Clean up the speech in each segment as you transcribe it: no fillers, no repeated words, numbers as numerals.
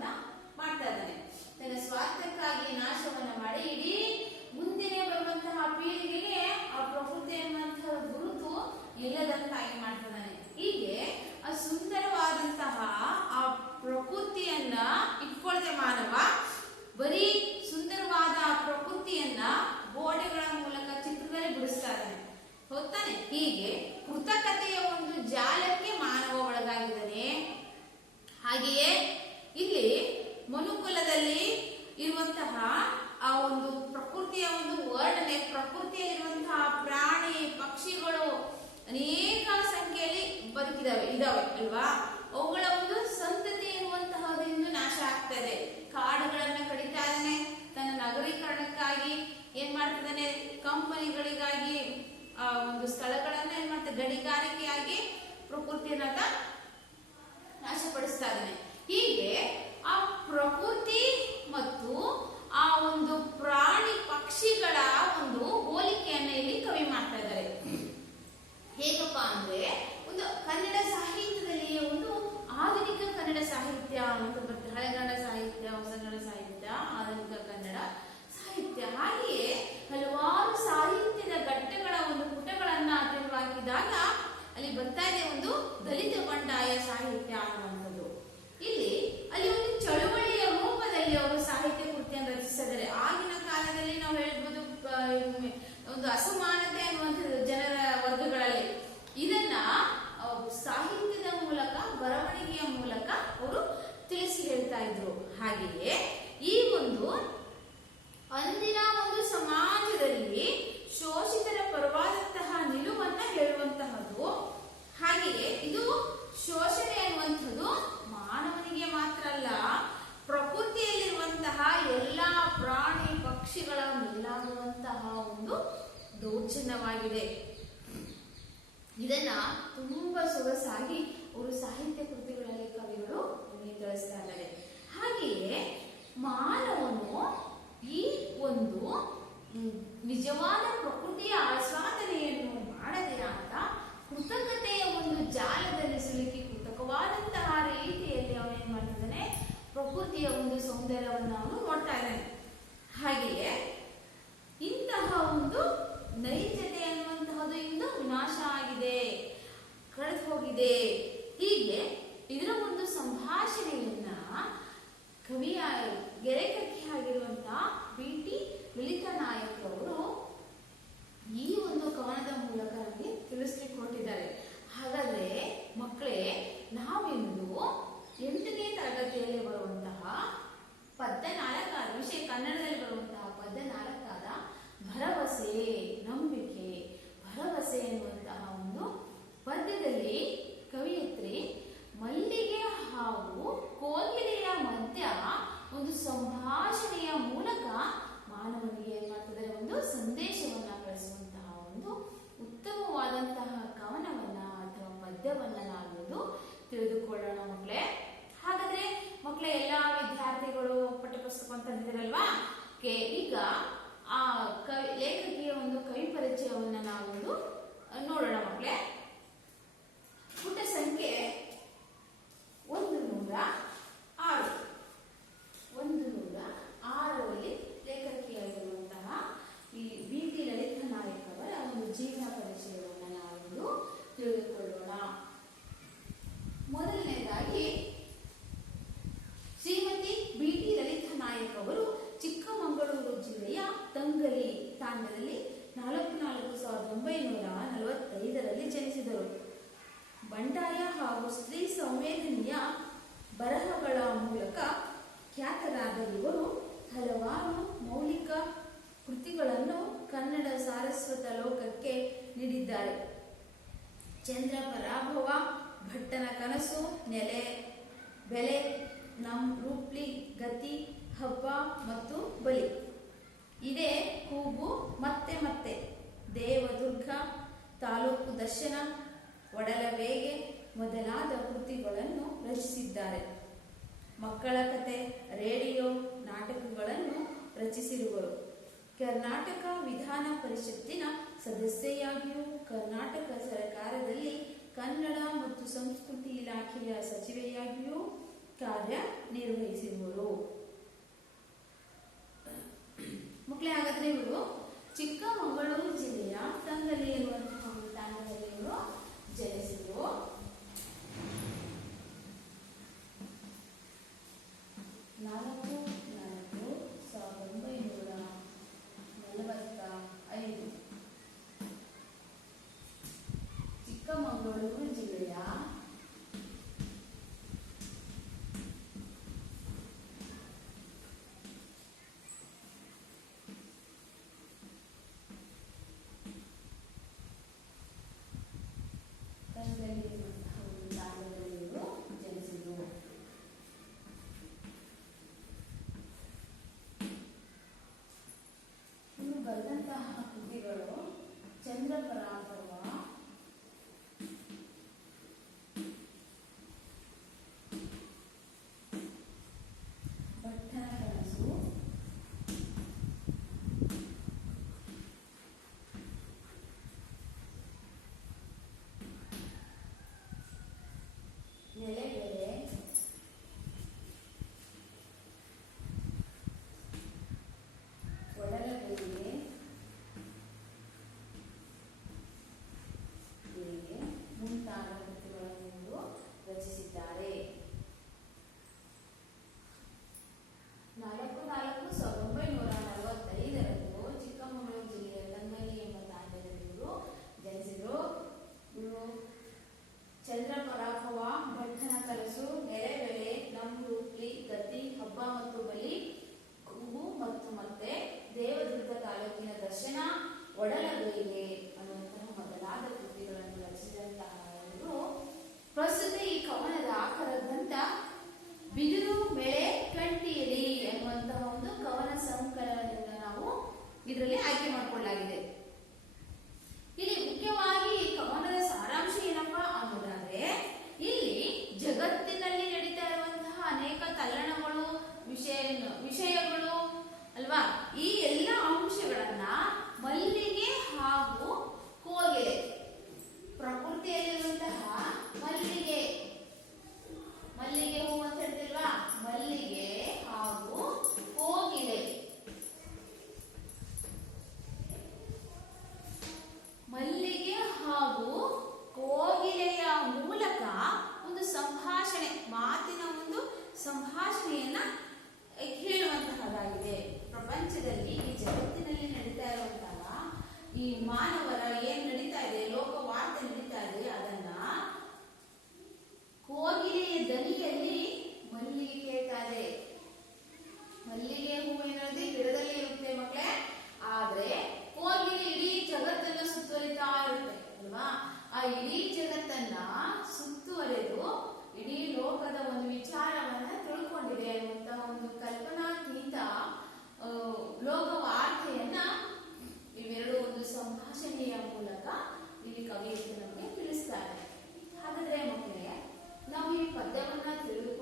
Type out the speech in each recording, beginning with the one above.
ನಾಶವನ್ನ ಮಾಡ್ತಾ ಇದ್ದಾನೆ. ತನ್ನ ಸ್ವಾರ್ಥಕ್ಕಾಗಿ ನಾಶವನ್ನ ಮಾಡಿ ಇಡೀ ಮುಂದಿನ ಬರುವಂತಹ ಪೀಳಿಗೆಗೆ ಆ ಪ್ರಕೃತಿ ಎನ್ನುವಂತಹ ಗುರುತು ಇಲ್ಲದಂತಾಗಿ ಮಾಡ್ತಿದ್ದಾನೆ. ಹೀಗೆ ಆ ಸುಂದರವಾದಂತಹ ಆ ಪ್ರಕೃತಿಯನ್ನ ಇಟ್ಕೊಳ್ಳದೆ ಮಾನವ ಬರೀ ಸುಂದರವಾದ ಆ ಪ್ರಕೃತಿಯನ್ನ ಗೋಡೆಗಳ ಮೂಲಕ ಚಿತ್ರದಲ್ಲಿ ಬಿಡಿಸ್ತಾ ಇದ್ದಾನೆ. ಹೊತ್ತಾನೆ ಹೀಗೆ ಕೃತಕತೆಯ ಒಂದು ಜಾಲಕ್ಕೆ ಮಾನವ ಒಳಗಾಗಿದ್ದಾನೆ. ಹಾಗೆಯೇ ಇಲ್ಲಿ ಮನುಕುಲದಲ್ಲಿ ಇರುವಂತಹ ಆ ಒಂದು ಪ್ರಕೃತಿಯ ಒಂದು ವರ್ಣನೆ, ಪ್ರಕೃತಿಯಲ್ಲಿರುವಂತಹ ಪ್ರಾಣಿ ಪಕ್ಷಿಗಳು ಅನೇಕ ಸಂಖ್ಯೆಯಲ್ಲಿ ಇದಾವೆ ಅಲ್ವಾ. ಅವುಗಳ ಒಂದು ಸಂತತಿ ಎನ್ನುವಂತಹದ್ದು ಇಂದು ನಾಶ ಆಗ್ತಾ ಇದೆ. ಕಾಡುಗಳನ್ನ ಕಡಿತಾ ಇದ್ದಾನೆ. ತನ್ನ ನಗರೀಕರಣಕ್ಕಾಗಿ ಏನ್ ಮಾಡ್ತಿದ್ದಾನೆ, ಕಂಪನಿಗಳಿಗಾಗಿ ಆ ಒಂದು ಸ್ಥಳಗಳನ್ನ ಏನ್ ಮಾಡ್ತಾರೆ, ಗಣಿಗಾರಿಕೆಯಾಗಿ ಪ್ರಕೃತಿಯನ್ನ ನಾಶಪಡಿಸ್ತಾ ಇದ್ದಾನೆ. ಹೀಗೆ ಆ ಪ್ರಕೃತಿ ಮತ್ತು ಆ ಒಂದು ಪ್ರಾಣಿ ಪಕ್ಷಿಗಳ ಒಂದು ಹೋಲಿಕೆಯನ್ನ ಇಲ್ಲಿ ಕವಿ ಮಾಡ್ತಾ ಇದ್ದಾರೆ. ಹೇಗಪ್ಪ ಅಂದ್ರೆ ಒಂದು ಕನ್ನಡ ಸಾಹಿತ್ಯದಲ್ಲಿ ಒಂದು ಆಧುನಿಕ ಕನ್ನಡ ಸಾಹಿತ್ಯ ಅಂತ ಬರ್ತದೆ. ಹಳೆಗನ್ನಡ ಸಾಹಿತ್ಯ, ಹೊಸಗನ್ನಡ ಸಾಹಿತ್ಯ, ಆಧುನಿಕ ಕನ್ನಡ ಸಾಹಿತ್ಯ. ಹಾಗೆಯೇ ಹಲವಾರು ಸಾಹಿತ್ಯದ ಘಟ್ಟಗಳ ಒಂದು ಪುಟಗಳನ್ನ ತೆಗೆದುಹಾಕಿದಾಗ ಅಲ್ಲಿ ಬರ್ತಾ ಇದೆ ಒಂದು ದಲಿತ ಬಂಡಾಯ ಸಾಹಿತ್ಯ ಅನ್ನುವಂಥದ್ದು. ಅಲ್ಲಿ ಒಂದು ಚಳುವಳಿಯ ರೂಪದಲ್ಲಿ ಅವರು ಸಾಹಿತ್ಯ ಕೃತಿಯನ್ನು ರಚಿಸಿದ್ದಾರೆ. ಆಗಿನ ಕಾಲದಲ್ಲಿ ನಾವು ಹೇಳ್ಬೋದು ಒಂದು ಅಸಮಾನತೆ ಅನ್ನುವಂಥದ್ದು ಜನರ ವರ್ಗಗಳಲ್ಲಿ. ಇದನ್ನ ಸಾಹಿತ್ಯದ ಮೂಲಕ, ಬರವಣಿಗೆಯ ಮೂಲಕ ಅವರು ತಿಳಿಸಿ ಹೇಳ್ತಾ ಇದ್ರು. ಹಾಗೆಯೇ ಈ ಒಂದು ಅಂದಿನ ಒಂದು ಸಮಾಜದಲ್ಲಿ ಶೋಷಿತರ ಪರವಾದಂತಹ ನಿಲುವನ್ನ ಹೇಳುವಂತಹದ್ದು. ಹಾಗೆಯೇ ಇದು ಶೋಷಣೆ ಅನ್ನುವಂಥದ್ದು ಮಾನವನಿಗೆ ಮಾತ್ರ ಅಲ್ಲ, ಪ್ರಕೃತಿಯಲ್ಲಿರುವಂತಹ ಎಲ್ಲಾ ಪ್ರಾಣಿ ಪಕ್ಷಿಗಳ ಮೇಲಾಗುವಂತಹ ಒಂದು ದೌರ್ಜನ್ಯವಾಗಿದೆ. ಇದನ್ನ ತುಂಬಾ ಸೊಗಸಾಗಿ ಅವರು ಸಾಹಿತ್ಯ ಕೃತಿಗಳಲ್ಲಿ ಕವಿಗಳು ತಿಳಿಸ್ತಾ ಇದ್ದಾರೆ. ಹಾಗೆಯೇ ಮಾನವನು ಈ ಒಂದು ನಿಜವಾದ ಪ್ರಕೃತಿಯ ಆಸ್ವಾದನೆಯನ್ನು ಮಾಡದೆ ಆತ ಕೃತಕತೆಯ ಒಂದು ಜಾಲದಲ್ಲಿ ಸಿಲುಕಿ ಕೃತಕವಾದಂತಹ ರೀತಿಯಲ್ಲಿ ಅವನೇನ್ ಮಾಡ್ತಿದ್ದಾನೆ, ಪ್ರಕೃತಿಯ ಒಂದು ಸೌಂದರ್ಯವನ್ನು ಅವನು ನೋಡ್ತಾ ಇದ್ದಾನೆ. ಹಾಗೆಯೇ ಇಂತಹ ಒಂದು ನೈಜತೆ ಅನ್ನುವಂತಹದ್ದು ಇಂದು ವಿನಾಶ ಆಗಿದೆ, ಕಳೆದು ಹೋಗಿದೆ. ಹೀಗೆ ಇದರ ಒಂದು ಸಂಭಾಷಣೆಯನ್ನ ಕವಿಯ ಗೆರೆಕಕ್ಕಿ ಆಗಿರುವಂತಹ ಬಿ.ಟಿ. ಲಲಿತಾ ನಾಯಕ್ ಅವರು ಈ ಒಂದು ಕವನದ ಮೂಲಕ ನಮಗೆ ತಿಳಿಸ್ಲಿಕ್ಕೆ ಹೊರಟಿದ್ದಾರೆ. ಹಾಗಾದ್ರೆ ಮಕ್ಕಳೇ, ನಾವಿಂದು 8ನೇ ತರಗತಿಯಲ್ಲಿ ಬರುವಂತಹ ಪದ್ಯ 4 ವಿಷಯ ಕನ್ನಡದಲ್ಲಿ ಬರುವಂತಹ ಪದ್ಯ 4 ಭರವಸೆ, ನಂಬಿಕೆ, ಭರವಸೆ ಎನ್ನುವಂತಹ ಒಂದು ಪದ್ಯದಲ್ಲಿ ಕವಿಯತ್ರಿ ಮಲ್ಲಿಗೆ ಹಾಗೂ ಕೋಗಿಲೆಯ ಮಧ್ಯ ಒಂದು ಸಂಭಾಷಣೆಯ ಮೂಲಕ ಮಾನವನಿಗೆ ಏನ್ ಮಾಡ್ತಿದ್ದಾರೆ, ಒಂದು ಸಂದೇಶವನ್ನ ಕಳಿಸುವಂತಹ ಒಂದು ಉತ್ತಮವಾದಂತಹ ಕವನವನ್ನ ಅಥವಾ ಪದ್ಯವನ್ನ ನಾವೊಂದು ತಿಳಿದುಕೊಳ್ಳೋಣ ಮಕ್ಕಳೇ. ಹಾಗಾದ್ರೆ ಮಕ್ಕಳೇ, ಎಲ್ಲಾ ವಿದ್ಯಾರ್ಥಿಗಳು ಪಠ್ಯಪುಸ್ತಕ ಅಂತ ಅಂದಿರಲ್ವಾ, ಈಗ ಆ ಲೇಖಕಿಯ ಒಂದು ಕವಿ ಪರಿಚಯವನ್ನ ನಾವೊಂದು ನೋಡೋಣ ಮಕ್ಕಳೇ. ಪುಟ ಸಂಖ್ಯೆ 106. 106ರಲ್ಲಿ ಲೇಖಕಿಯಾಗಿರುವಂತಹ ಈ ಬಿ.ಟಿ. ಲಲಿತಾ ನಾಯಕ್ ಅವರ ಒಂದು ಜೀವನ ಪರಿಚಯವನ್ನು ನಾವೊಂದು ತಿಳಿದುಕೊಳ್ಳೋಣ. ಮೊದಲನೇದಾಗಿ ಶ್ರೀಮತಿ ಬಿ.ಟಿ. ಲಲಿತಾ ನಾಯಕ್ ಅವರು ಚಿಕ್ಕಮಗಳೂರು ಜಿಲ್ಲೆಯ ತಂಗಲಿ ತಾಂಡದಲ್ಲಿ 1945ರಲ್ಲಿ ಜನಿಸಿದರು. ಬಂಡಾಯ ಹಾಗೂ ಸ್ತ್ರೀ ಸಂವೇದನೆಯ ಬರಹಗಳ ಮೂಲಕ ಖ್ಯಾತರಾದ ಇವರು ಹಲವಾರು ಮೌಲಿಕ ಕೃತಿಗಳನ್ನು ಕನ್ನಡ ಸಾರಸ್ವತ ಲೋಕಕ್ಕೆ ನೀಡಿದ್ದಾರೆ. ಚಂದ್ರ ಪರಾಭವ, ಭಟ್ಟನ ಕನಸು, ನೆಲೆ ಬೆಲೆ, ನಮ್ ರೂಪ್ಲಿ ಗತಿ, ಹಬ್ಬ ಮತ್ತು ಬಲಿ, ಇದೇ ಕೂಗು, ಮತ್ತೆ ಮತ್ತೆ, ದೇವದುರ್ಗ, ತಾಲೂಕು ದರ್ಶನ, ಒಡಲಬೇಗೆ ಮೊದಲಾದ ಕೃತಿಗಳನ್ನು ರಚಿಸಿದ್ದಾರೆ. ಮಕ್ಕಳ ಕತೆ, ರೇಡಿಯೋ ನಾಟಕಗಳನ್ನು ರಚಿಸಿರುವರು. ಕರ್ನಾಟಕ ವಿಧಾನ ಪರಿಷತ್ತಿನ ಸದಸ್ಯೆಯಾಗಿಯೂ ಕರ್ನಾಟಕ ಸರ್ಕಾರದಲ್ಲಿ ಕನ್ನಡ ಮತ್ತು ಸಂಸ್ಕೃತಿ ಇಲಾಖೆಯ ಸಚಿವೆಯಾಗಿಯೂ ಕಾರ್ಯನಿರ್ವಹಿಸಿದರು. ಬಿದಿರು ಬೆಳೆ ಕಂಠಿಯಲಿ ಎನ್ನುವಂತಹ ಒಂದು ಕವನ ಸಂಕಲನದಿಂದ ನಾವು ಇದರಲ್ಲಿ ಆಯ್ಕೆ ಮಾಡಿಕೊಳ್ಳಲಾಗಿದೆ. ಇಲ್ಲಿ ಮುಖ್ಯವಾಗಿ ಕವನದ ಸಾರಾಂಶ ಏನಪ್ಪಾ ಅನ್ನೋದಾದ್ರೆ, ಇಲ್ಲಿ ಜಗತ್ತಿನಲ್ಲಿ ನಡೀತಾ ಇರುವಂತಹ ಅನೇಕ ತಲ್ಲಣಗಳು, ವಿಷಯಗಳು ಅಲ್ವಾ, ಈ ಎಲ್ಲ ಅಂಶಗಳನ್ನ ಮಲ್ಲಿಗೆ ಹಾಗೂ ಕೋಗಿಲೆ, ಪ್ರಕೃತಿಯಲ್ಲಿರುವಂತಹ ಮಲ್ಲಿಗೆ ಹೂ ಅಂತ ಹೇಳ್ತಿಲ್ವಾ, ಮಲ್ಲಿಗೆ ಹಾಗೂ ಕೋಗಿಲೆ, ಮಲ್ಲಿಗೆ ಹಾಗೂ ಕೋಗಿಲೆಯ ಮೂಲಕ ಒಂದು ಸಂಭಾಷಣೆ, ಮಾತಿನ ಒಂದು ಸಂಭಾಷಣೆಯನ್ನ ಹೇಳುವಂತಹದ್ದಾಗಿದೆ. ಪ್ರಪಂಚದಲ್ಲಿ ಈ ಜಗತ್ತಿನಲ್ಲಿ ನಡೀತಾ ಇರುವಂತಹ ಈ ಮಾನವರ ಏನ್ ನಡೀತಾ ಇದೆ, ಲೋಕವಾರ್ತೆ ನಡೀತಾ ಇದೆ, ಅದನ್ನ ಕೋಗಿಲೆಯ ದನಿಯಲ್ಲಿ ಮಲ್ಲಿಗೆ ಕೇಳ್ತಾ ಇದೆ. ಮಲ್ಲಿಗೆ ಹೂವಿನಲ್ಲಿ ಗಿಡದಲ್ಲಿ ಇರುತ್ತೆ ಮಕ್ಕಳೇ, ಆದ್ರೆ ಕೋಗಿಲೆ ಇಡೀ ಜಗತ್ತನ್ನ ಸುತ್ತುವರಿತಾ ಇರುತ್ತೆ ಅಲ್ವಾ. ಆ ಇಡೀ ಜಗತ್ತನ್ನ ಸುತ್ತುವರೆದು ಇಡೀ ಲೋಕದ ಒಂದು ವಿಚಾರವನ್ನ ತಿಳ್ಕೊಂಡಿದೆ ಅನ್ನುವಂತಹ ಒಂದು ಕಲ್ಪನಾತೀತ ಲೋಕವಾರ್ತೆಯನ್ನ ಇವೆರಡು ಒಂದು ಸಂಭಾಷಣೆಯ ಮೂಲಕ ಇಲ್ಲಿ ಕವಿಯವರು ನಮಗೆ ತಿಳಿಸ್ತಾರೆ. ಹಾಗಾದ್ರೆ ಮಕ್ಕಳೇ, ನಾವು ಈ ಪದ್ಯವನ್ನ ತಿಳಿದು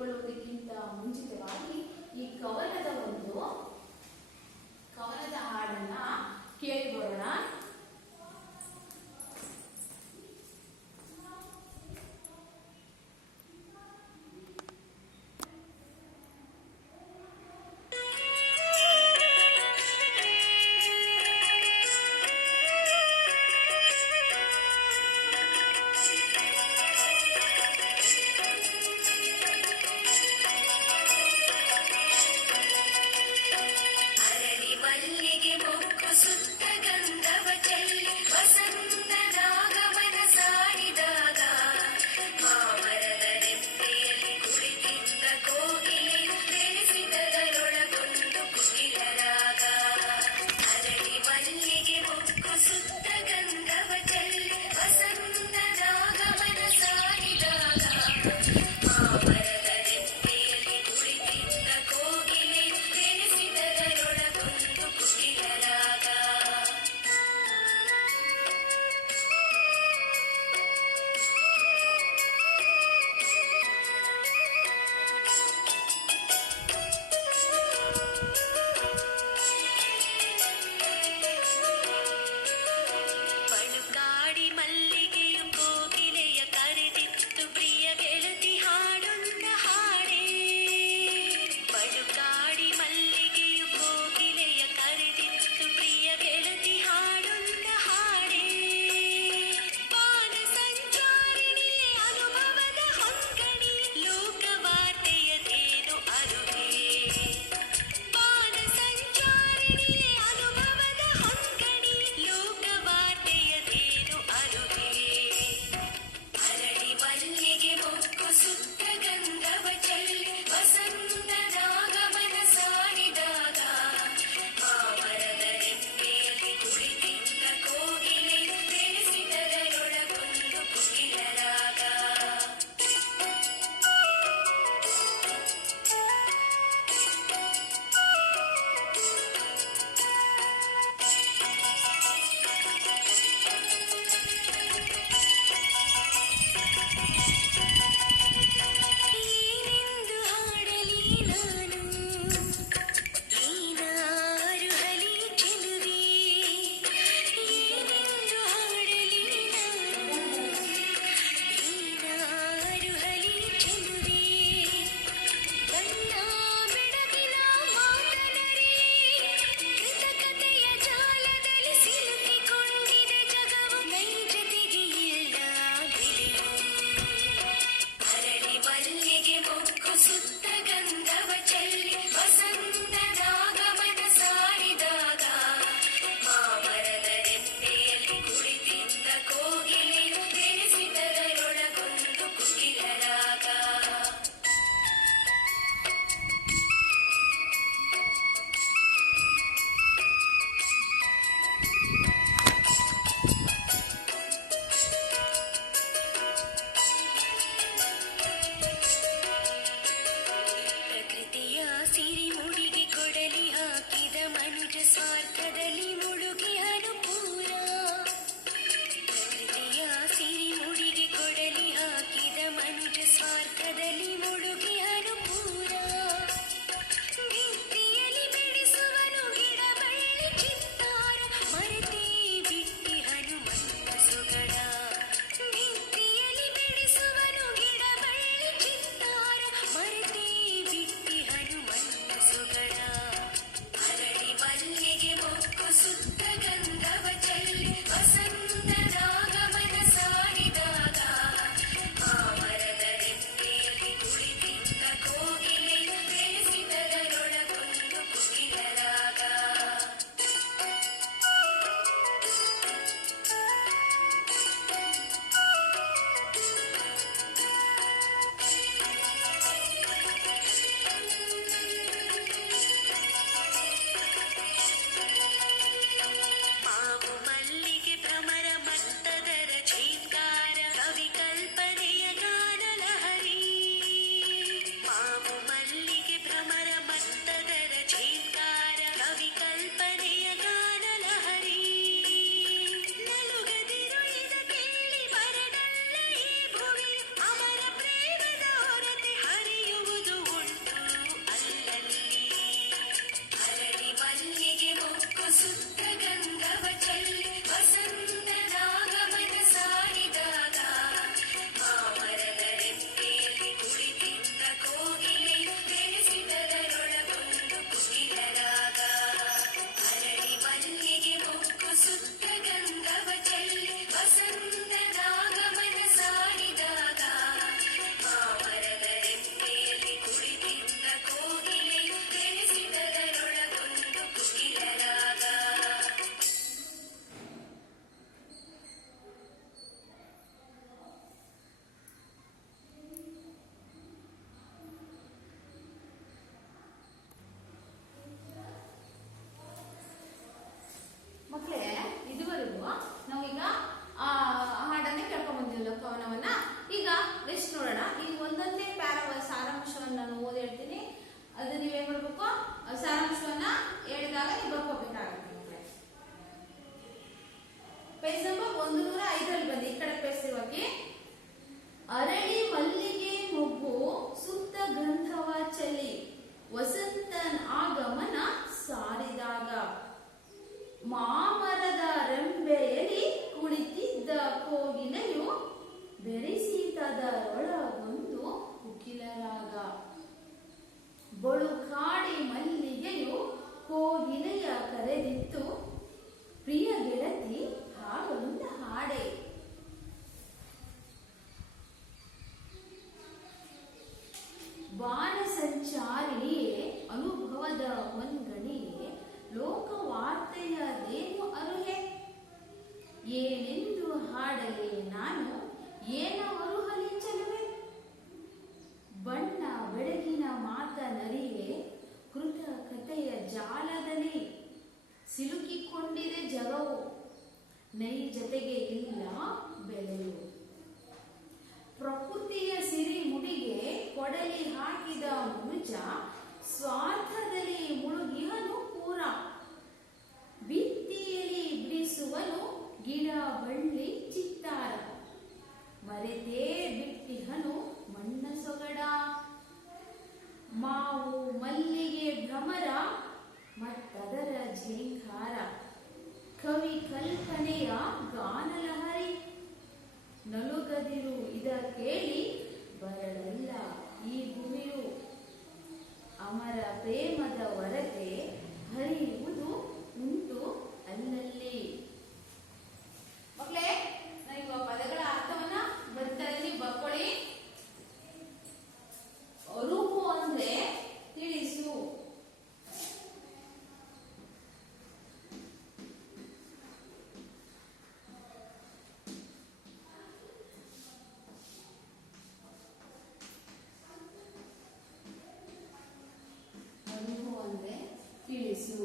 ಬಳುಕಾಡಿ ಮಲ್ಲಿಗೆಯು ಕೋಗಿಲೆಯ ಕರೆದಿತ್ತು, ಪ್ರಿಯ ಗೆಳತಿ ಹಾಡೊಂದ ಹಾಡೆ. ಬಾಣಸಂಚಾರಿಣಿಯೇ, ಅನುಭವದ ಹೊನ್ಗಣಿಯೇ, ಲೋಕವಾರ್ತೆಯದೇನು ಅರುಹೆ? ಏನೆಂದು ಹಾಡಲೆ ನಾನು, ಏನ ಅರುಹಲಿ ಚೆಲುವೆ? ಬಣ್ಣ ಬೆಳಗಿನ ಮಾತನರಿಯೇ, ಕೃತ ಕಥೆಯ ಜಾಲದಲ್ಲಿ ಸಿಲುಕಿಕೊಂಡಿದೆ ಜಗವು, ನೈಜತೆಗೆ ಇಲ್ಲ ಬೆಲೆಯು. ಪ್ರಕೃತಿಯ ಸಿರಿ ಮುಡಿಗೆ ಕೊಡಲಿ ಹಾಕಿದ ಮುನುಜ, ಸ್ವಾರ್ಥದಲ್ಲಿ ಮುಳುಗಿಹನು ಪೂರ. ಭಿತ್ತಿಯಲ್ಲಿ ಬಿಡಿಸುವನು ಗಿಡ ಬಳ್ಳಿ ಚಿತ್ತಾರ, ಮರೆತೇ ಬಿಟ್ಟಿಹನು ಮಣ್ಣ ಸೊಗಡ. ಮಾವು ಮಲ್ಲಿಗೆ ಭ್ರಮರ ಮತ್ತದರ ಝೇಂಕಾರ, ಕವಿ ಕಲ್ಪನೆಯ ಗಾನಲಹರಿ. ನಲುಗದಿರು ಇದ ಕೇಳಿ ಬರಲಲ್ಲ ಈ ಭೂಮಿಯು, ಅಮರ ಪ್ರೇಮದ ಹೊರತೆ ಹರಿಯುವುದು ಉಂಟು ಅಲ್ಲಲ್ಲಿ. ಮಕ್ಕಳೇ, ನಾವು ಪದಗಳ ಅರ್ಥವನ್ನ ಬರ್ತರಲ್ಲಿ ಬರ್ಕೊಳ್ಳಿ. ಅರುಹು ಅಂದ್ರೆ ತಿಳಿಸು. ಅರುಹು ಅಂದ್ರೆ ತಿಳಿಸು.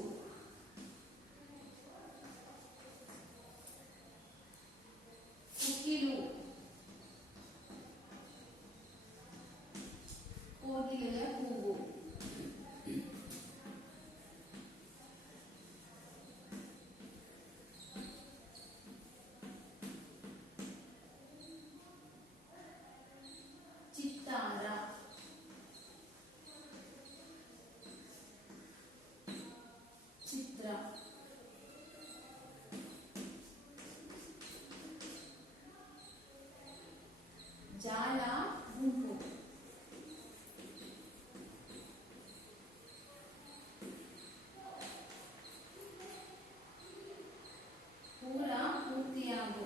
ಕುಕಿಲು, ಕೋಗಿಲೆಯ ಕೂಗು. ಚಿತ್ತಾರ, ಚಿತ್ರ. ಜಾಲ, ಗುಂಪು. ಪೂರ, ಪೂರ್ತಿಯಾಗು.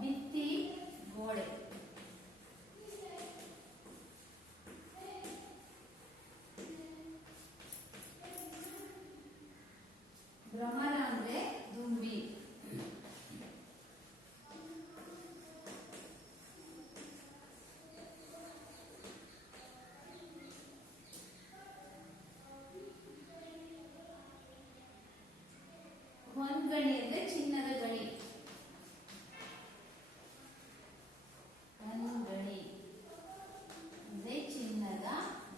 ಭಿತ್ತಿ, ಗೋಡೆ. ಭ್ರಮರ ಅಂದ್ರೆ ದುಂಬಿ. ಹೊನ್ಗಣಿ ಅಂದ್ರೆ ಚಿನ್ನದ ಗಣಿ. ಹೊನ್ಗಣಿ ಅಂದ್ರೆ ಚಿನ್ನದ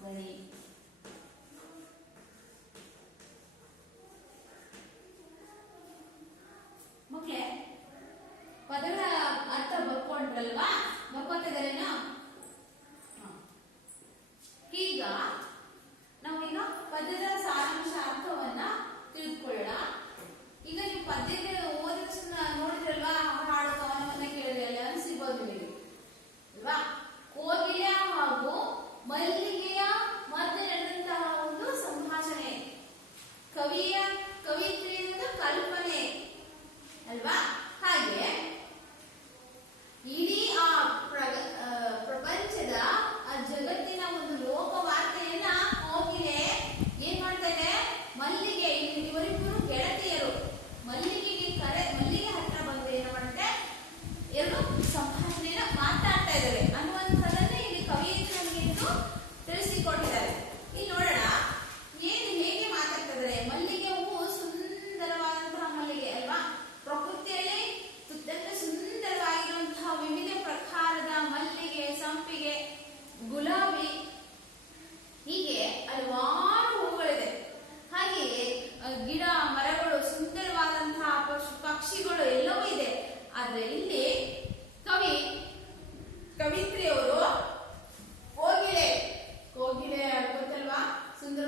ಗಣಿ. ಮಕ್ಕಳೇ, ಪದಗಳ ಅರ್ಥ ಬರ್ಕೊಂಡ್ರಲ್ವಾ? ಬರ್ಕೊತಿದಾರೇನೋ? ಈಗ ನಾವೀಗ ಪದ್ಯದ ಸಾರಾಂಶ ಅರ್ಥವನ್ನ ತಿಳಿದುಕೊಳ್ಳೋಣ. ಈಗ ನೀವು ಪದ್ಯಗಳು ಓದಿದ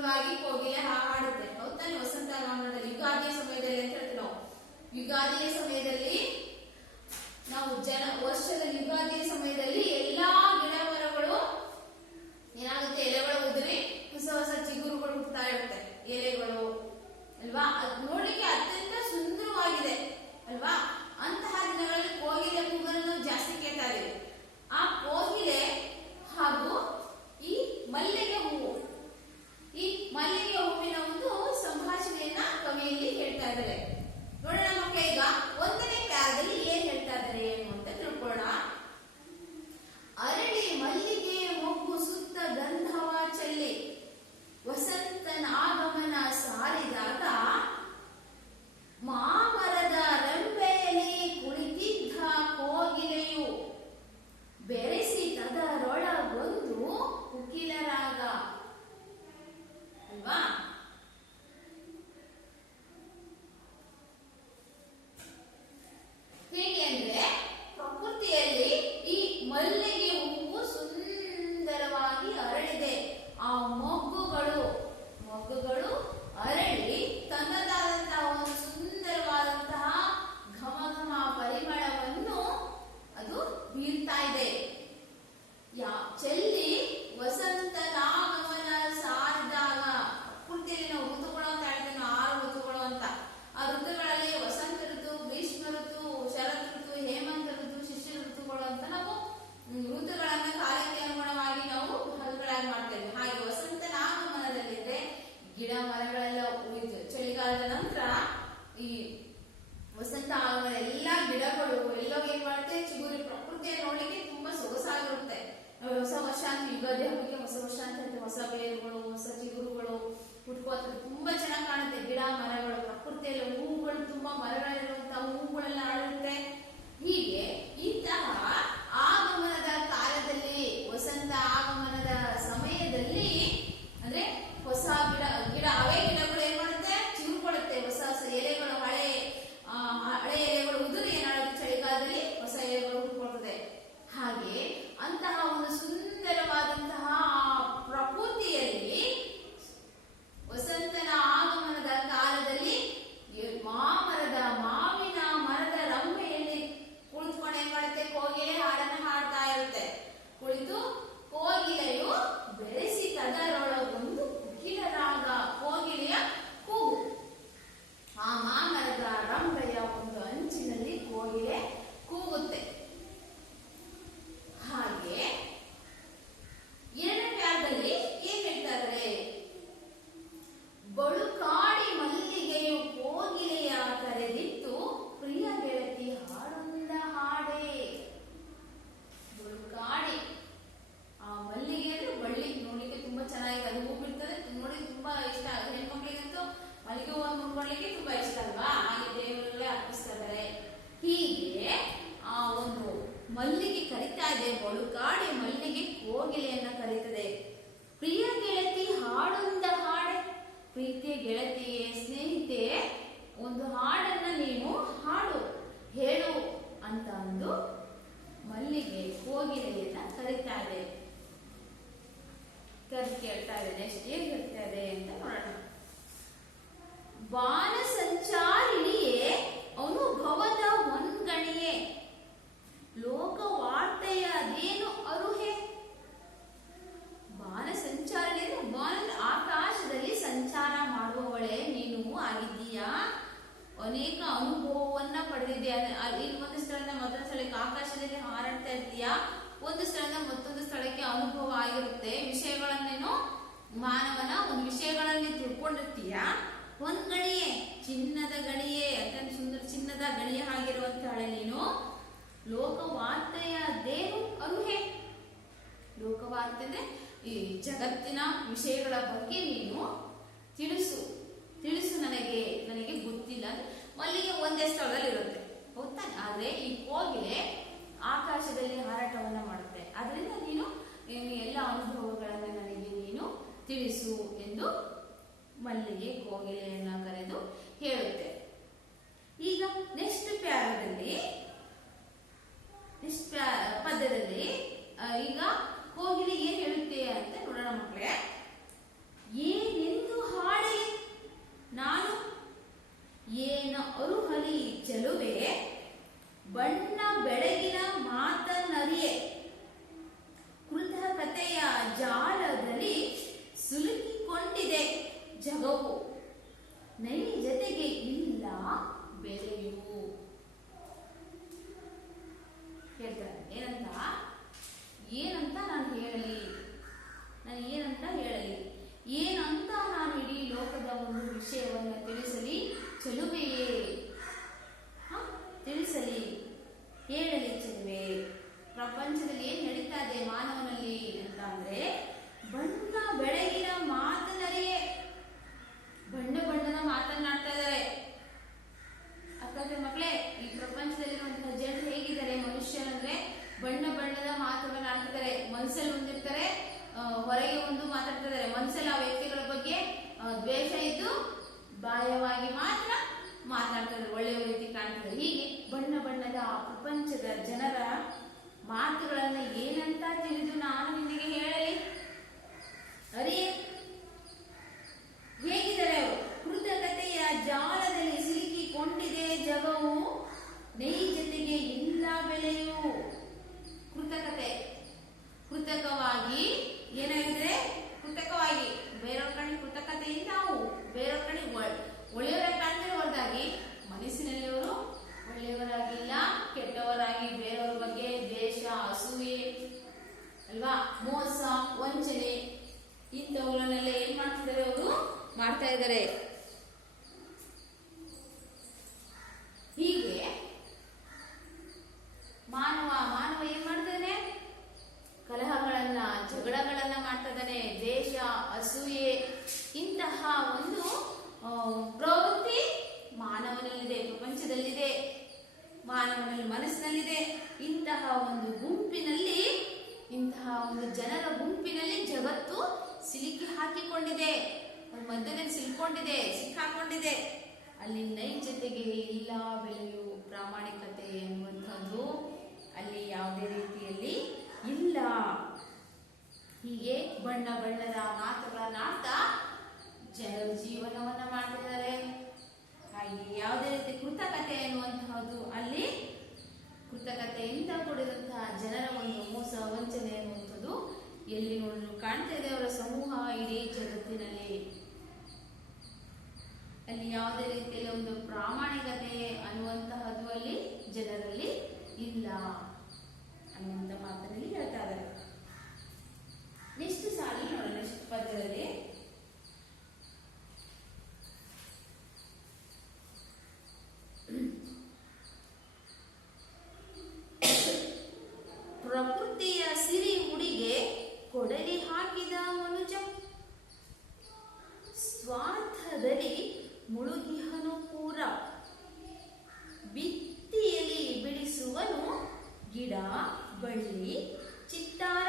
ಸುಂದರವಾಗಿ ಕೋಗಿಲೆ ಹಾಡುತ್ತೆ. ಹೌದಾನೆ? ವಸಂತ ಆಗಮನದಲ್ಲಿ ಯುಗಾದಿಯ ಸಮಯದಲ್ಲಿ ಅಂತ ಹೇಳ್ತೀವಿ ನಾವು. ಯುಗಾದಿಯ ಸಮಯದಲ್ಲಿ ನಾವು ವರ್ಷದ ಯುಗಾದಿಯ ಸಮಯದಲ್ಲಿ ಎಲ್ಲಾ ಗಿಡ ಮರಗಳು ಏನಾಗುತ್ತೆ, ಎಲೆಗಳು ಉದುರಿ ಹೊಸ ಹೊಸ ಚಿಗುರುಗಳು ಹುಟ್ಟುತ್ತಾ ಇರುತ್ತೆ, ಎಲೆಗಳು ಅಲ್ವಾ. ಅದು ನೋಡ್ಲಿಕ್ಕೆ ಅತ್ಯಂತ ಸುಂದರವಾಗಿದೆ ಅಲ್ವಾ. ಅಂತಹ ದಿನಗಳಲ್ಲಿ ಕೋಗಿಲೆ ಕೂಗನ್ನು ಜಾಸ್ತಿ ಕೇಳ್ತಾ ಇದ್ದೀವಿ. ಆ ಕೋಗಿಲೆ ಹಾಗೂ ಈ ಮಲ್ಲಿಗೆ ಹೂವು, ಈ ಮಲ್ಲಿಗೆ ಹೂವಿನ ಒಂದು ಸಂಭಾಷಣೆಯನ್ನ ಕವಿಯಲ್ಲಿ ಹೇಳ್ತಾ ಇದ್ದಾರೆ. ನೋಡೋಣ ಮಕ್ಕಳೇ, ಈಗ 1ನೇ ಪ್ಯಾರದಲ್ಲಿ ಏನ್ ಹೇಳ್ತಾ ಇದ್ದಾರೆ ಏನು ಅಂತ ತಿಳ್ಕೊಳ್ಳೋಣ. ಅರಳಿ ಮಲ್ಲಿಗೆ ಮೊಗ್ಗು ಸುತ್ತ ಗಂಧವ ಚೆಲ್ಲಿ ವಸಂತನ ಆಗಮನ ಸಾರಿದಾಗ ಮಾಮರದ ರೆಂಬೆಯಲ್ಲಿ ಕುಳಿತಿದ್ದ ಕೋಗಿಲೆಯು ಬೆರೆಸಿ ತದರೊಳಗೊಂದು ಕುಕಿಲರಾಗ ಅಲ್ವಾ. ಹೇಗೆ ಅಂದ್ರೆ, ಪ್ರಕೃತಿಯಲ್ಲಿ ಈ ಮಲ್ಲಿಗೆ ಹೂವು ಸುಂದರವಾಗಿ ಅರಳಿದೆ. ಆ ಮೊಗ್ಗುಗಳು ಅರಳಿ ತನ್ನದಾದಂತಹ ಒಂದು ಸುಂದರವಾದಂತಹ ಘಮ ಘಮ ಪರಿಮಳವನ್ನು ಅದು ಬೀರ್ತಾ ಇದೆ. ಚೆಲ್ಲಿ ವಸಂತನಾಗಮನ ಸಾರಿದಾಗ, ಪ್ರಕೃತಿಯಲ್ಲಿ ನಾವು ಋತುಗಳು ಅಂತ ಹೇಳ್ತೇವೆ, 6 ಋತುಗಳು ಅಂತ. ಆ ಋತುಗಳಲ್ಲಿ ವಸಂತ ಋತು, ಗ್ರೀಷ್ಮ ಋತು, ಶರತ್ ಋತು, ಹೇಮಂತ ಋತು, ಶಿಶಿರ ಋತುಗಳು ಅಂತ ನಾವು ಋತುಗಳನ್ನ ಕಾಲಕ್ಕೆ ಅನುಗುಣವಾಗಿ ನಾವು ಭಾಗಗಳಾಗಿ ಮಾಡ್ತೇವೆ. ಹಾಗೆ ವಸಂತನ ಆಗಮನದಲ್ಲಿದ್ರೆ ಗಿಡ ಮರಗಳೆಲ್ಲ ಉಳಿದು, ಚಳಿಗಾಲದ ನಂತರ ಈ ವಸಂತ ಆಗಮನ ಎಲ್ಲಾ ಗಿಡಗಳು ಎಲ್ಲೋ ಏನ್ ಮಾಡುತ್ತೆ, ಚಿಗುರಿ ಪ್ರಕೃತಿಯನ್ನು ನೋಡ್ಲಿಕ್ಕೆ ತುಂಬಾ ಸೊಗಸಾಗಿರುತ್ತೆ. ಹೊಸ ವರ್ಷ ಅಂತ, ಯುಗಾದಿ ಹಬ್ಬಕ್ಕೆ ಹೊಸ ವರ್ಷ ಅಂತ ಹೇಳ್ತೇವೆ. ಹೊಸ ಬೇರುಗಳು, ಹೊಸ ಚಿಗುರುಗಳು ಹುಟ್ಕೋತಾರೆ, ತುಂಬಾ ಚೆನ್ನಾಗಿ ಕಾಣುತ್ತೆ. ಗಿಡ ಮರಗಳು, ಪ್ರಕೃತಿಯಲ್ಲಿ ಹೂವುಗಳು, ತುಂಬಾ ಮರಗಳಿರುವಂತಹ ಹೂವುಗಳೆಲ್ಲ ಅರಳುತ್ತೆ. ಹೀಗೆ ಇಂತಹ ಆಗಮನದ ಕಾಲದಲ್ಲಿ, ವಸಂತ ಆಗಮನದ ಸಮಯದಲ್ಲಿ ಅಂದ್ರೆ ಹೊಸ ಗಿಡ ಅವೇ ಗಿಡಗಳು ಏನ್ ಮಾಡುತ್ತೆ, ಚಿಗುರುಕೊಳ್ಳುತ್ತೆ. ಹೊಸ ಹೊಸ ಎಲೆಗಳು, ಹಳೆ ಎಲೆಗಳು ಉದುರಿ ಏನಾಗುತ್ತೆ, ಚಳಿಗಾಲದಲ್ಲಿ ಹೊಸ ಎಲೆಗಳು ಹುಟ್ಕೊಳ್ತದೆ. ಹಾಗೆ ಅಂತಹ ಒಂದು ಸುಂದರವಾದಂತಹ ಪ್ರಕೃತಿಯಲ್ಲಿ ವಸಂತನ ಆಗಮನದ ಕಾಲದಲ್ಲಿ ಮಾವಿನ ಮರದ ರಂಬೆಯಲ್ಲಿ ಕುಳಿತುಕೊಂಡು ಏನ್ ಮಾಡುತ್ತೆ, ಕೋಗಿಲೆ ಹಾಡನ್ನು ಹಾಡ್ತಾ ಇರುತ್ತೆ. ಕುಳಿತು ಕೋಗಿಲೆಯು ಬೆರೆಸಿ ತದರೊಳಗೊಂದು ಕುಕಿಲರಾಗ, ಕೋಗಿಲೆಯ ಕೂಗು. ಆ ಮಾಮರದ ರಂಬೆಯ ಒಂದು ಅಂಚಿನಲ್ಲಿ ಕೋಗಿಲೆ ಕೂಗುತ್ತೆ. ಹಾಗೆ 2ನೇ ಪ್ಯಾರದಲ್ಲಿ ಏನ್ ಹೇಳ್ತಾ ಇದ್ದಾರೆ, ಬಳುಕಾಡಿ ಮಲ್ಲಿಗೆಯು ಕೋಗಿಲೆಯ ಕರೆದಿತ್ತು ಪ್ರಿಯ ಗೆಳತಿ ಹಾಡೊಂದ ಹಾಡೆ. ಬಳುಕಾಡಿ, ಆ ಮಲ್ಲಿಗೆ ಅಂದ್ರೆ ಬಳ್ಳಿ, ನೋಡ್ಲಿಕ್ಕೆ ತುಂಬಾ ಚೆನ್ನಾಗಿದೆ, ಅದು ಹೂ ಬಿಡ್ತದೆ, ನೋಡಿ ತುಂಬಾ ಇಷ್ಟ. ಹೆಣ್ಮಕ್ಳಿಗಂತೂ ಮಲ್ಲಿಗೆ ಹೂವನ್ನು ಮುಟ್ಕೊಳ್ಳಿಕ್ಕೆ ತುಂಬಾ ಇಷ್ಟ ಅಲ್ವಾ. ಹಾಗೆ ದೇವರುಗಳೇ ಅರ್ಪಿಸ್ತಾ ಇದ್ದಾರೆ. ಹೀಗೆ ಆ ಒಂದು ಮಲ್ಲಿಗೆ ಕರಿತಾ ಇದೆ, ಬಳುಕಾಡಿ ಮಲ್ಲಿಗೆ ಕೋಗಿಲೆಯನ್ನ ಕರೀತದೆ. ಪ್ರಿಯ ಗೆಳತಿ ಹಾಡೊಂದ ಹಾಡೆ, ಪ್ರೀತಿಯ ಗೆಳತಿಯೇ, ಸ್ನೇಹಿತೆ, ಒಂದು ಹಾಡನ್ನ ನೀನು ಹಾಡು, ಹೇಳು ಅಂತ ಅಂದು ಮಲ್ಲಿಗೆ ಕೋಗಿಲೆಯನ್ನ ಕರೀತಾ ಇದೆ. ಕೇಳ್ತಾ ಇದೆ. ನೆಕ್ಸ್ಟ್ ಏನ್ ಹೇಳ್ತಾ ಇದೆ ಅಂತ ನೋಡೋಣ. ಬಾನ ಸಂಚಾರಿಣಿಯೇ ಅನುಭವದ ಹೊನ್ಗಣಿಯೇ, ಲೋಕ ವಾರ್ತೆಯ ಅದೇನು ಅರುಹೆ. ಬಾನ ಸಂಚಾರಿಣಿ ಅಂದ್ರೆ, ಬಾನ ಆಕಾಶದಲ್ಲಿ ಸಂಚಾರ ಮಾಡುವವಳೆ ನೀನು ಆಗಿದ್ದೀಯಾ. ಅನೇಕ ಅನುಭವವನ್ನ ಪಡೆದಿದ್ಯಾ. ಇಲ್ಲಿ ಒಂದು ಸ್ಥಳದಿಂದ ಮತ್ತೊಂದು ಸ್ಥಳಕ್ಕೆ ಆಕಾಶದಲ್ಲಿ ಹಾರಾಡ್ತಾ ಇರ್ತೀಯಾ. ಒಂದು ಸ್ಥಳದಿಂದ ಮತ್ತೊಂದು ಸ್ಥಳಕ್ಕೆ ಅನುಭವ ಆಗಿರುತ್ತೆ. ವಿಷಯಗಳನ್ನೇನು ಮಾನವನ ಒಂದು ವಿಷಯಗಳಲ್ಲಿ ತಿಳ್ಕೊಂಡಿರ್ತೀಯ. ಒಂದ್ ಗಣಿಯೇ, ಚಿನ್ನದ ಗಣಿಯೇ, ಅತ್ಯಂತ ಸುಂದರ ಚಿನ್ನದ ಗಣಿಯ ಆಗಿರುವಂತಹಳೆ ನೀನು. ಲೋಕವಾರ್ತೆಯ ದೇನು ಅರುಹೆ. ಲೋಕವಾರ್ತೆ ಅಂದ್ರೆ ಈ ಜಗತ್ತಿನ ವಿಷಯಗಳ ಬಗ್ಗೆ ನೀನು ತಿಳಿಸು ನನಗೆ ಗೊತ್ತಿಲ್ಲ. ಮಲ್ಲಿಗೆ ಒಂದೇ ಸ್ಥಳದಲ್ಲಿ ಇರುತ್ತೆ, ಹೌದಾ. ಆದ್ರೆ ಈ ಕೋಗಿಲೆ ಆಕಾಶದಲ್ಲಿ ಹಾರಾಟವನ್ನ ಮಾಡುತ್ತೆ. ಅದರಿಂದ ನೀನು ಎಲ್ಲ ಅನುಭವಗಳನ್ನ ನನಗೆ ನೀನು ತಿಳಿಸು ಎಂದು ಮಲ್ಲಿಗೆ ಕೋಗಿಲೆಯನ್ನ ಕರೆದು ಹೇಳುತ್ತೆ. ಈಗ ನೆಕ್ಸ್ಟ್ ಪದ್ಯದಲ್ಲಿ ಈಗ ಕೋಗಿಲೆ ಏನ್ ಹೇಳುತ್ತೆ ಅಂತ ನೋಡೋಣ ಮಕ್ಕಳೇ. ಏನೆಂದು ಹಾಡಲಿ ನಾನು, ಏನ ಅರುಹಲಿ ಚೆಲುವೆ ಬಣ್ಣ ಬೆಳಗಿನ ಮಾತನರಿಯೆ, ಕೃತಕತೆಯ ಜಾಲದಲ್ಲಿ ಸಿಲುಕಿಕೊಂಡಿದೆ ಜಗವು, ನೈಜತೆಗೆ ಇಲ್ಲ ಬೆಲೆಯು. ಹೇಳ್ತಾರೆ ಏನಂತ ನಾನು ಹೇಳಲಿ, ಏನಂತ ನಾನು ಇಡೀ ಲೋಕದ ಒಂದು ವಿಷಯವನ್ನು ತಿಳಿಸಲಿ, ಚೆಲುವೆಯೇ ತಿಳಿಸಲಿ, ಹೇಳಲಿ ಚೆಲುವೆ. ಪ್ರಪಂಚದಲ್ಲಿ ಏನ್ ನಡೀತಾ ಇದೆ ಮಾನವನಲ್ಲಿ ಅಂತ ಅಂದ್ರೆ, ಬಣ್ಣ ಬೆಳಗಿನ ಮಾತನರಿಯೇ, ಬಣ್ಣ ಬಣ್ಣದ ಮಾತನ್ನಾಡ್ತಾ ಇದ್ದಾರೆ. ಯಾಕಂದ್ರೆ ಮಕ್ಕಳೇ, ಈ ಪ್ರಪಂಚದಲ್ಲಿರುವಂತಹ ಜನರು ಹೇಗಿದ್ದಾರೆ, ಮನುಷ್ಯರಂದ್ರೆ ಬಣ್ಣ ಬಣ್ಣದ ಮಾತುಗಳನ್ನ ಆಡ್ತಿದ್ದಾರೆ. ಮನಸ್ಸಲ್ಲಿ ಒಂದಿರ್ತಾರೆ, ಹೊರಗೆ ಒಂದು ಮಾತಾಡ್ತಿದ್ದಾರೆ. ಮನಸ್ಸಲ್ಲಿ ಆ ವ್ಯಕ್ತಿಗಳ ಬಗ್ಗೆ ದ್ವೇಷ ಇದ್ದು ಬಾಹ್ಯವಾಗಿ ಮಾತ್ರ ಮಾತಾಡ್ತಾರೆ, ಒಳ್ಳೆಯ ರೀತಿ ಕಾಣ್ತಾರೆ. ಹೀಗೆ ಬಣ್ಣ ಬಣ್ಣದ ಪ್ರಪಂಚದ ಜನರ ಮಾತುಗಳನ್ನ ಏನಂತ ತಿಳಿದು ನಾನು ನಿನಗೆ ಹೇಳಲಿ? ಅರಿಯೇ ಹೇಗಿದ್ದಾರೆ ಅವರು? ಕೃತಕತೆಯ ಜಾಲದಲ್ಲಿ ಸಿಲುಕಿಕೊಂಡಿದೆ ಜಗವು, ನೈಜತೆಗೆ ಇಲ್ಲ ಬೆಲೆಯು. ಕೃತಕವಾಗಿ ಏನಾಗಿದೆ? ಕೃತಕವಾಗಿ ಬೇರೆಯವ್ರ ಕಡೆ ಕೃತಕತೆಯಿಂದ ನಾವು ಬೇರೆಯವ್ರ ಕಡೆ ಒಳ್ಳೆಯವರ ಕಾಣ್ತಾರೆ ಹೊರತಾಗಿ ಮನಸ್ಸಿನಲ್ಲಿ ಅವರು ಒಳ್ಳೆಯವರಾಗಿಲ್ಲ, ಕೆಟ್ಟವರಾಗಿ ಬೇರೆಯವ್ರ ಬಗ್ಗೆ ದ್ವೇಷ, ಅಸೂಯೆ ಅಲ್ವಾ, ಮೋಸ, ವಂಚನೆ ಇಂಥವುಗಳನ್ನೆಲ್ಲ ಏನ್ ಮಾಡ್ತಿದ್ದಾರೆ? ಅವರು ಮಾಡ್ತಾ ಇದ್ದಾರೆ. ಹೀಗೆ ಮಾನವ ಏನ್ ಮಾಡ್ತಾನೆ? ಕಲಹಗಳನ್ನ, ಜಗಳಗಳನ್ನ ಮಾಡ್ತಾ ಇದ್ದಾನೆ. ದ್ವೇಷ, ಅಸೂಯೆ ಇಂತಹ ಒಂದು ಪ್ರವೃತ್ತಿ ಮಾನವನಲ್ಲಿದೆ, ಪ್ರಪಂಚದಲ್ಲಿದೆ, ಮಾನವನಲ್ಲಿ ಮನಸ್ಸಿನಲ್ಲಿದೆ. ಇಂತಹ ಒಂದು ಗುಂಪಿನಲ್ಲಿ, ಇಂತಹ ಒಂದು ಜನರ ಗುಂಪಿನಲ್ಲಿ ಜಗತ್ತು ಸಿಲುಕಿ ಹಾಕಿಕೊಂಡಿದೆ, ಮಧ್ಯದಲ್ಲಿ ಸಿಕ್ಕಾಕೊಂಡಿದೆ. ಅಲ್ಲಿ ನೈಜತೆಗೆ ಇಲ್ಲ ಬೆಲೆಯು, ಪ್ರಾಮಾಣಿಕತೆ ಎನ್ನುವಂಥದ್ದು ಅಲ್ಲಿ ಯಾವುದೇ ರೀತಿಯಲ್ಲಿ ಇಲ್ಲ. ಹೀಗೆ ಬಣ್ಣ ಬಣ್ಣದ ಮಾತುಗಳನ್ನ ಆಡ್ತಾ ಜನರು ಜೀವನವನ್ನ ಮಾಡ್ತಿದ್ದಾರೆ. ಹಾಗೆ ಯಾವುದೇ ರೀತಿ ಕೃತಕತೆ ಎನ್ನುವಂತಹದ್ದು ಅಲ್ಲಿ, ಕೃತಕತೆಯಿಂದ ಕೂಡಿದಂತಹ ಜನರ ಒಂದು ಮೋಸ, ವಂಚನೆ ಎನ್ನುವಂಥದ್ದು ಎಲ್ಲಿ ನೋಡಲು ಕಾಣ್ತಾ ಇದೆ ಅವರ ಸಮೂಹ ಇಡೀ ಜಗತ್ತಿನಲ್ಲಿ. ಅಲ್ಲಿ ಯಾವುದೇ ರೀತಿಯಲ್ಲಿ ಒಂದು ಪ್ರಾಮಾಣಿಕತೆ ಅನ್ನುವಂತಹದ್ದು ಅಲ್ಲಿ ಜನರಲ್ಲಿ ಇಲ್ಲ ಅನ್ನುವಂತ ಮಾತನಲ್ಲಿ ಹೇಳ್ತಾ ಇದ್ದಾರೆ. ನೆಕ್ಸ್ಟ್ ಸಾಲಿ ನೋಡೋಣ, ನೆಕ್ಸ್ಟ್ ಪದ್ಯದಲ್ಲಿ ಪ್ರಕೃತಿಯ ಸಿರಿ ಉಡಿಗೆ ಕೊಡಲಿ ಹಾಕಿದ ಮನುಜ, ಸ್ವಾರ್ಥದಲ್ಲಿ ಮುಳುಗಿಹನು ಪೂರ, ಬಿತ್ತಿಯಲ್ಲಿ ಬಿಡಿಸುವನು ಗಿಡ ಬಳ್ಳಿ ಚಿತ್ತಾರ,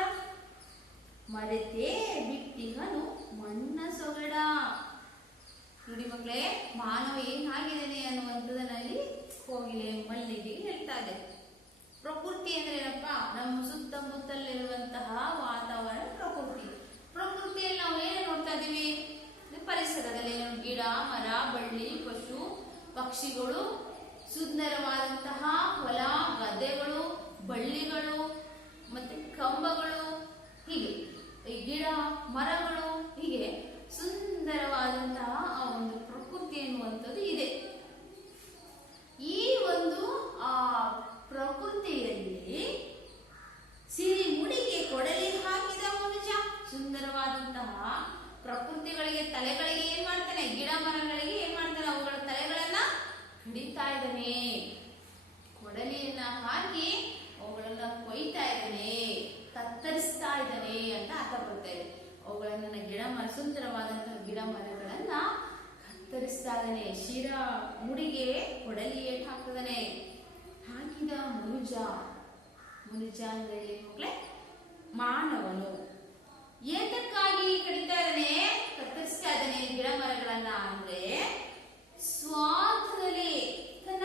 ಮರೆತೇ ಬಿಟ್ಟಿಹನು ಮಣ್ಣ ಸೊಗಡ. ನೋಡಿ ಮಕ್ಕಳೇ, ಮಾನವ ಏನಾಗಿದ್ದೇನೆ ಅನ್ನುವಂಥದ್ದಲ್ಲಿ ಕೋಗಿಲೆ, ಮಲ್ಲಿಗೆ ಹೇಳ್ತಾ ಇದೆ. ಪ್ರಕೃತಿ ಅಂದ್ರೆ ಏನಪ್ಪ? ನಮ್ಮ ಸುತ್ತಮುತ್ತಲಿರುವಂತಹ ವಾತಾವರಣ ಪ್ರಕೃತಿ. ಪ್ರಕೃತಿಯಲ್ಲಿ ನಾವು ಏನು ನೋಡ್ತಾ ಇದೀವಿ? ಪರಿಸರದಲ್ಲಿ ಗಿಡ, ಮರ, ಬಳ್ಳಿ, ಪಶು ಪಕ್ಷಿಗಳು, ಸುಂದರವಾದಂತಹ ಹೊಲ ಗದ್ದೆಗಳು, ಬಳ್ಳಿಗಳು, ಮತ್ತೆ ಕಂಬಗಳು, ಹೀಗೆ ಈ ಗಿಡ ಮರಗಳು, ಹೀಗೆ ಸುಂದರವಾದಂತಹ ಆ ಒಂದು ಪ್ರಕೃತಿ ಎನ್ನುವಂಥದ್ದು ಇದೆ. ಈ ಒಂದು ಪ್ರಕೃತಿಯಲ್ಲಿ ಸಿರಿ ಮುಡಿಗೆ ಕೊಡಲಿ ಹಾಕಿದ ಮನುಜ, ಸುಂದರವಾದಂತಹ ಪ್ರಕೃತಿಗಳಿಗೆ, ತಲೆಗಳಿಗೆ ಏನ್ ಮಾಡ್ತಾನೆ? ಗಿಡ ಮರಗಳಿಗೆ ಏನ್ ಮಾಡ್ತಾನೆ? ಅವುಗಳ ತಲೆಗಳನ್ನ ಹಿಡಿತಾ ಇದ್ದಾನೆ, ಕೊಡಲಿಯನ್ನ ಹಾಕಿ ಅವುಗಳನ್ನ ಕೊಯ್ತಾ ಇದ್ದಾನೆ, ಕತ್ತರಿಸ್ತಾ ಇದ್ದಾನೆ ಅಂತ ಅರ್ಥ ಬರ್ತೇವೆ. ಅವುಗಳನ್ನ ಸುಂದರವಾದಂತಹ ಗಿಡ ಮರಗಳನ್ನ ಕತ್ತರಿಸ್ತಾ ಇದ್ದಾನೆ. ಶಿರ ಮುಡಿಗೆ ಕೊಡಲಿ ಏಟ್ ಹಾಕ್ತಿದ್ದಾನೆ. ಹಾಕಿದ ಮನುಜ ಅಂದ್ರೆ ಮಕ್ಕಳೇ ಮಾನವನು. ಏತಕ್ಕಾಗಿ ಕಡಿತಾ ಇದ್ದಾನೆ, ಕತ್ತರಿಸ್ತಾ ಇದ್ದಾನೆ ಗಿಡ ಮರಗಳನ್ನ ಅಂದ್ರೆ ಸ್ವಾರ್ಥದಲ್ಲಿ, ತನ್ನ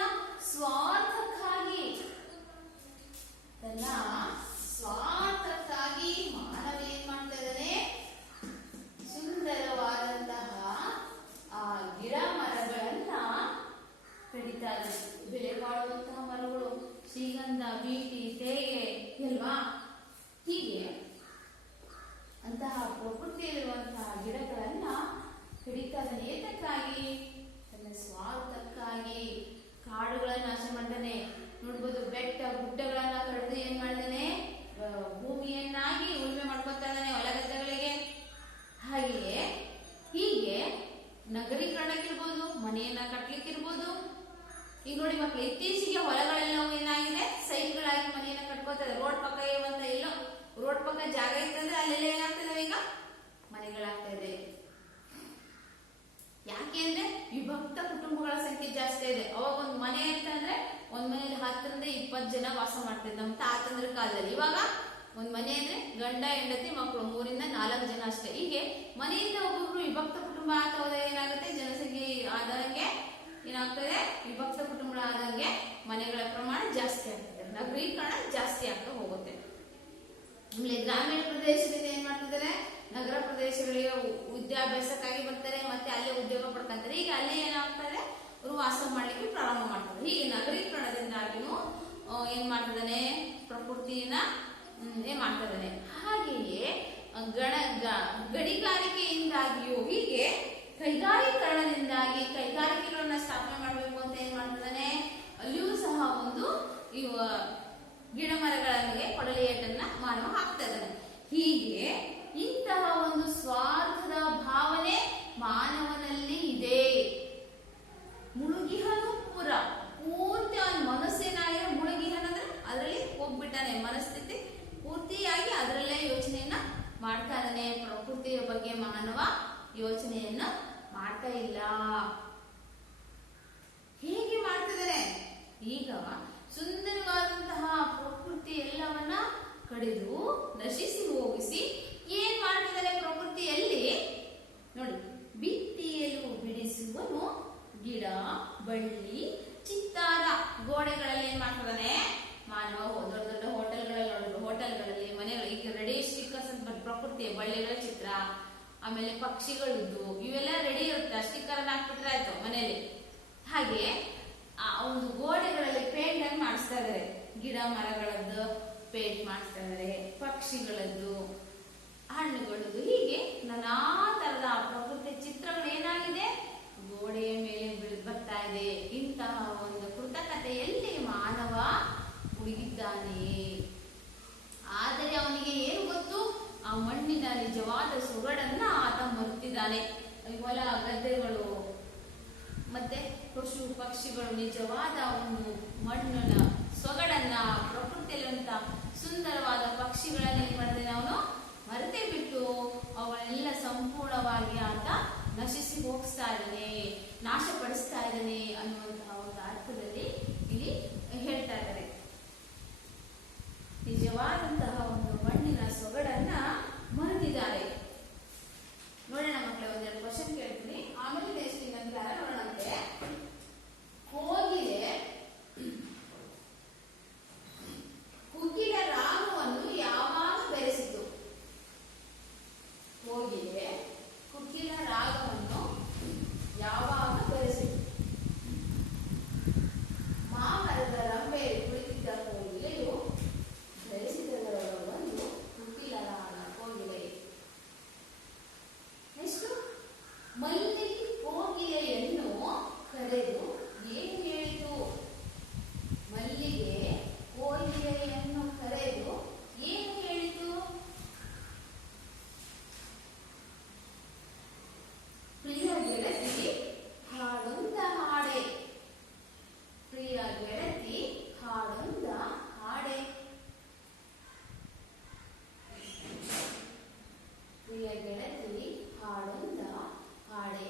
ಸ್ವಾರ್ಥಕ್ಕಾಗಿ ಮಾನವ ಏನ್ ಮಾಡ್ತಾ ಇದ್ದಾನೆ? ಸುಂದರವಾದ ಬಿಡ್ತಾ ಇದ್ದಾನೆ. ಏತಕ್ಕಾಗಿ? ತನ್ನ ಸ್ವಾರ್ಥಕ್ಕಾಗಿ. ಕಾಡುಗಳನ್ನ ನಾಶ ಮಾಡ್ತಾನೆ. ನೋಡ್ಬೋದು, ಬೆಟ್ಟ ಗುಡ್ಡಗಳನ್ನ ಕಡಿದು ಏನ್ ಮಾಡಿದಾನೆ? ಭೂಮಿಯನ್ನಾಗಿ ಉಳುಮೆ ಮಾಡ್ಕೊತಾ ಇದ್ದಾನೆ ಹೊಲಗದ್ದೆಗಳಿಗೆ. ಹಾಗೆಯೇ ಹೀಗೆ ನಗರೀಕರಣಕ್ಕಿರ್ಬೋದು, ಮನೆಯನ್ನ ಕಟ್ಲಿಕ್ಕಿರ್ಬೋದು. ಈಗ ನೋಡಿ ಮಕ್ಕಳು, ಇತ್ತೀಚೆಗೆ ಹೊಲಗಳೆಲ್ಲವೂ ಏನಾಗಿದೆ? ಸೈಟ್ಗಳಾಗಿ ಮನೆಯನ್ನ ಕಟ್ಕೋತಾ ಇದೆ. ರೋಡ್ ಪಕ್ಕ ಇರುವಂತ ಎಲ್ಲೋ ರೋಡ್ ಪಕ್ಕ ಜಾಗ ಇರ್ತದೆ, ಅಲ್ಲೆಲ್ಲ ಏನಾಗ್ತದೆ ಈಗ? ಮನೆಗಳಾಗ್ತಾ ಇದೆ. ಯಾಕೆ ಅಂದ್ರೆ ವಿಭಕ್ತ ಕುಟುಂಬಗಳ ಸಂಖ್ಯೆ ಜಾಸ್ತಿ ಇದೆ. ಅವಾಗ ಒಂದ್ ಮನೆ ಅಂತಂದ್ರೆ ಒಂದ್ ಮನೆಯಲ್ಲಿ 10ರಿಂದ 20 ಜನ ವಾಸ ಮಾಡ್ತಿದ್ರು ನಮ್ಮ ತಾತಂದ್ರ ಕಾಲದಲ್ಲಿ. ಇವಾಗ ಒಂದ್ ಮನೆ ಅಂದ್ರೆ ಗಂಡ ಹೆಂಡತಿ ಮಕ್ಕಳು 3ರಿಂದ 4 ಜನ ಅಷ್ಟೇ. ಹೀಗೆ ಮನೆಯಿಂದ ಒಬ್ಬೊಬ್ರು ವಿಭಕ್ತ ಕುಟುಂಬ ಆಗ್ತಾ ಹೋದಾಗ ಏನಾಗುತ್ತೆ? ಜನಸಂಖ್ಯೆ ಆದಂಗೆ ಏನಾಗ್ತದೆ? ವಿಭಕ್ತ ಕುಟುಂಬ ಆದಂಗೆ ಮನೆಗಳ ಪ್ರಮಾಣ ಜಾಸ್ತಿ ಆಗ್ತದೆ, ನಗರೀಕರಣ ಜಾಸ್ತಿ ಆಗ್ತಾ ಹೋಗುತ್ತೆ. ಆಮೇಲೆ ಗ್ರಾಮೀಣ ಪ್ರದೇಶದಿಂದ ಏನ್ ಮಾಡ್ತಿದ್ದಾರೆ? ನಗರ ಪ್ರದೇಶಗಳಿಗೆ ವಿದ್ಯಾಭ್ಯಾಸಕ್ಕಾಗಿ ಬರ್ತಾರೆ, ಮತ್ತೆ ಅಲ್ಲೇ ಉದ್ಯೋಗ ಪಡ್ಕೊಂತಾರೆ. ಈಗ ಅಲ್ಲೇ ಏನಾಗ್ತಾರೆ? ಅವರು ವಾಸ ಮಾಡ್ಲಿಕ್ಕೆ ಪ್ರಾರಂಭ ಮಾಡ್ತಾರೆ. ಹೀಗೆ ನಗರೀಕರಣದಿಂದಾಗಿನೂ ಏನ್ ಮಾಡ್ತಿದ್ದಾನೆ? ಪ್ರಕೃತಿಯನ್ನ ಏನ್ ಮಾಡ್ತಾ ಇದ್ದಾನೆ. ಹಾಗೆಯೇ ಗಣಿಗಾರಿಕೆಯಿಂದಾಗಿಯೂ, ಹೀಗೆ ಕೈಗಾರೀಕರಣದಿಂದಾಗಿ ಕೈಗಾರಿಕೆಗಳನ್ನ ಸ್ಥಾಪನೆ ಮಾಡಬೇಕು ಅಂತ ಏನ್ ಮಾಡ್ತಿದ್ದಾನೆ? ಅಲ್ಲಿಯೂ ಸಹ ಒಂದು ಗಿಡ ಮರಗಳಿಗೆ ಕೊಡಲಿಯೇಟನ್ನ ಮಾನವ ಹಾಕ್ತಾ ಇದ್ದಾನೆ. ಹೀಗೆ ಇಂತಹ ಒಂದು ಸ್ವಾರ್ಥದ ಭಾವನೆ ಮಾನವನಲ್ಲಿ ಇದೆ. ಮುಳುಗಿಹನು ಪೂರ್ತಿ ಅವನ ಮನಸ್ಸೇನಾಗಿದೆ? ಮುಳುಗಿಹನಂದ್ರೆ ಅದರಲ್ಲಿ ಹೋಗ್ಬಿಟ್ಟಾನೆ. ಮನಸ್ಥಿತಿ ಪೂರ್ತಿಯಾಗಿ ಅದರಲ್ಲೇ ಯೋಚನೆಯನ್ನ ಮಾಡ್ತಾ ಇದ್ದಾನೆ. ಪ್ರಕೃತಿಯ ಬಗ್ಗೆ ಮಾನವ ಯೋಚನೆಯನ್ನ ಮಾಡ್ತಾ ಇಲ್ಲ. ಹೇಗೆ ಮಾಡ್ತಿದ್ದಾರೆ? ಈಗ ಸುಂದರವಾದಂತಹ ಪ್ರಕೃತಿ ಎಲ್ಲವನ್ನ ಕಡಿದು ನಶಿಸಿ ಹೋಗಿಸಿ ಏನ್ ಮಾಡ್ತಿದ್ದಾರೆ? ಪ್ರಕೃತಿಯಲ್ಲಿ ನೋಡಿ, ಭಿತ್ತಿಯಲು ಬಿಡಿಸುವನು ಗಿಡ ಬಳ್ಳಿ ಚಿತ್ತಾರ. ಗೋಡೆಗಳಲ್ಲಿ ಏನ್ ಮಾಡ್ತಿದ್ದಾನೆ ಮಾನವ? ದೊಡ್ಡ ದೊಡ್ಡ ಹೋಟೆಲ್ಗಳಲ್ಲಿ ಮನೆಗಳು ಈಗ ರೆಡಿ ಸ್ಟಿಕ್ಕರ್ಸ್ ಅಂತ ಪ್ರಕೃತಿಯ ಬಳ್ಳಿಗಳ ಚಿತ್ರ, ಆಮೇಲೆ ಪಕ್ಷಿಗಳದ್ದು ಇವೆಲ್ಲ ರೆಡಿ ಇರುತ್ತೆ. ಸ್ಟಿಕ್ಕರ್ ಅನ್ನ ಹಾಕ್ಬಿಟ್ರೆ ಆಯ್ತು ಮನೆಯಲ್ಲಿ. ಹಾಗೆ ಆ ಒಂದು ಗೋಡೆಗಳಲ್ಲಿ ಪೇಂಟ್ ಅನ್ನು ಮಾಡಿಸ್ತಾ ಇದಾರೆ. ಗಿಡ ಮರಗಳದ್ದು ಪೇಂಟ್ ಮಾಡಿಸ್ತಾ ಇದಾರೆ, ಪಕ್ಷಿಗಳದ್ದು, ಹಣ್ಣುಗಳದ್ದು, ಹೀಗೆ ನಾನಾ ತರದ ಪ್ರಕೃತಿ ಚಿತ್ರಗಳು ಏನಾಗಿದೆ? ಗೋಡೆಯ ಮೇಲೆ ಬರ್ತಾ ಇದೆ. ಇಂತಹ ಒಂದು ಕೃತಕತೆಯಲ್ಲಿ ಮಾನವ ಹುಡುಗಿದ್ದಾನೆ. ಆದರೆ ಅವನಿಗೆ ಏನು ಗೊತ್ತು? ಆ ಮಣ್ಣಿನ ನಿಜವಾದ ಸೊಗಡನ್ನ ಆತ ಮರೆತಿದ್ದಾನೆ. ಹೊಲ ಗದ್ದೆಗಳು ಮತ್ತೆ ಪಶು ಪಕ್ಷಿಗಳು ನಿಜವಾದ ಒಂದು ಮಣ್ಣಿನ ಸೊಗಡನ್ನ, ಪ್ರಕೃತಿಯಲ್ಲಂತ ಸುಂದರವಾದ ಪಕ್ಷಿಗಳನ್ನ ಏನ್ ಮಾಡಿದಾನೆ? ಅವನು ಮರೆತೇ ಬಿಟ್ಟು ಅವಳೆಲ್ಲ ಸಂಪೂರ್ಣವಾಗಿ ಆತ ನಶಿಸಿ ಹೋಗಿಸ್ತಾ ಇದ್ದಾನೆ, ನಾಶಪಡಿಸ್ತಾ ಇದ್ದಾನೆ ಅನ್ನುವಂತಹ ಒಂದು ಅರ್ಥದಲ್ಲಿ ಇಲ್ಲಿ ಹೇಳ್ತಾ ಇದ್ದಾರೆ. ನಿಜವಾದಂತಹ ಒಂದು ಮಣ್ಣಿನ ಸೊಗಡನ್ನ ಮರೆತಿದ್ದಾರೆ. ನೋಡೋಣ ಮಕ್ಕಳೇ, ಒಂದೆರಡು ಕ್ವಶನ್ ಕೇಳ್ತೀನಿ, ಆಮೇಲೆ ನೆಕ್ಸ್ಟ್ ಇನ್ನೊಂದು ನೋಡೋಣಂತೆ. ಕೋಗಿಲೆ ಕುಕ್ಕಿಲ ರಾಗವನ್ನು ಯಾವಾಗ ಬೆರೆಸಿತು? ಕೋಗಿಲೆ ಕುಕ್ಕಿಲ ರಾಗವನ್ನು ಯಾವಾಗ ಬೆರೆಸಿತು? ಮಾಮರದ ರಂಬೆಯಲ್ಲಿ ಕುಳಿತಿದ್ದ ಕೋಗಿಲೆಯು ಬೆರೆಸಿದವರೊಳಗೊಂದು ಕುಕ್ಕಿಲ ರಾಗ ಕೋಗಿಲೆ. ನೆಕ್ಸ್ಟ್, ಮಲ್ಲಿಗೆ ಕೋಗಿಲೆಯನ್ನು ಕರೆದು ಏನು ಹೇಳಿತು? ಮಲ್ಲಿಗೆ ಕೋಗಿಲೆಯನ್ನು ಕರೆದು ಏನು ಹೇಳಿತು? ಪ್ರಿಯ ಗೆಳತಿ ಹಾಡೊಂದ ಹಾಡೆ. ಪ್ರಿಯ ಗೆಳತಿ ಹಾಡೊಂದ ಹಾಡೆ. ಪ್ರಿಯ ಗೆಳತಿ ಹಾಡೊಂದ ಹಾಡೆ.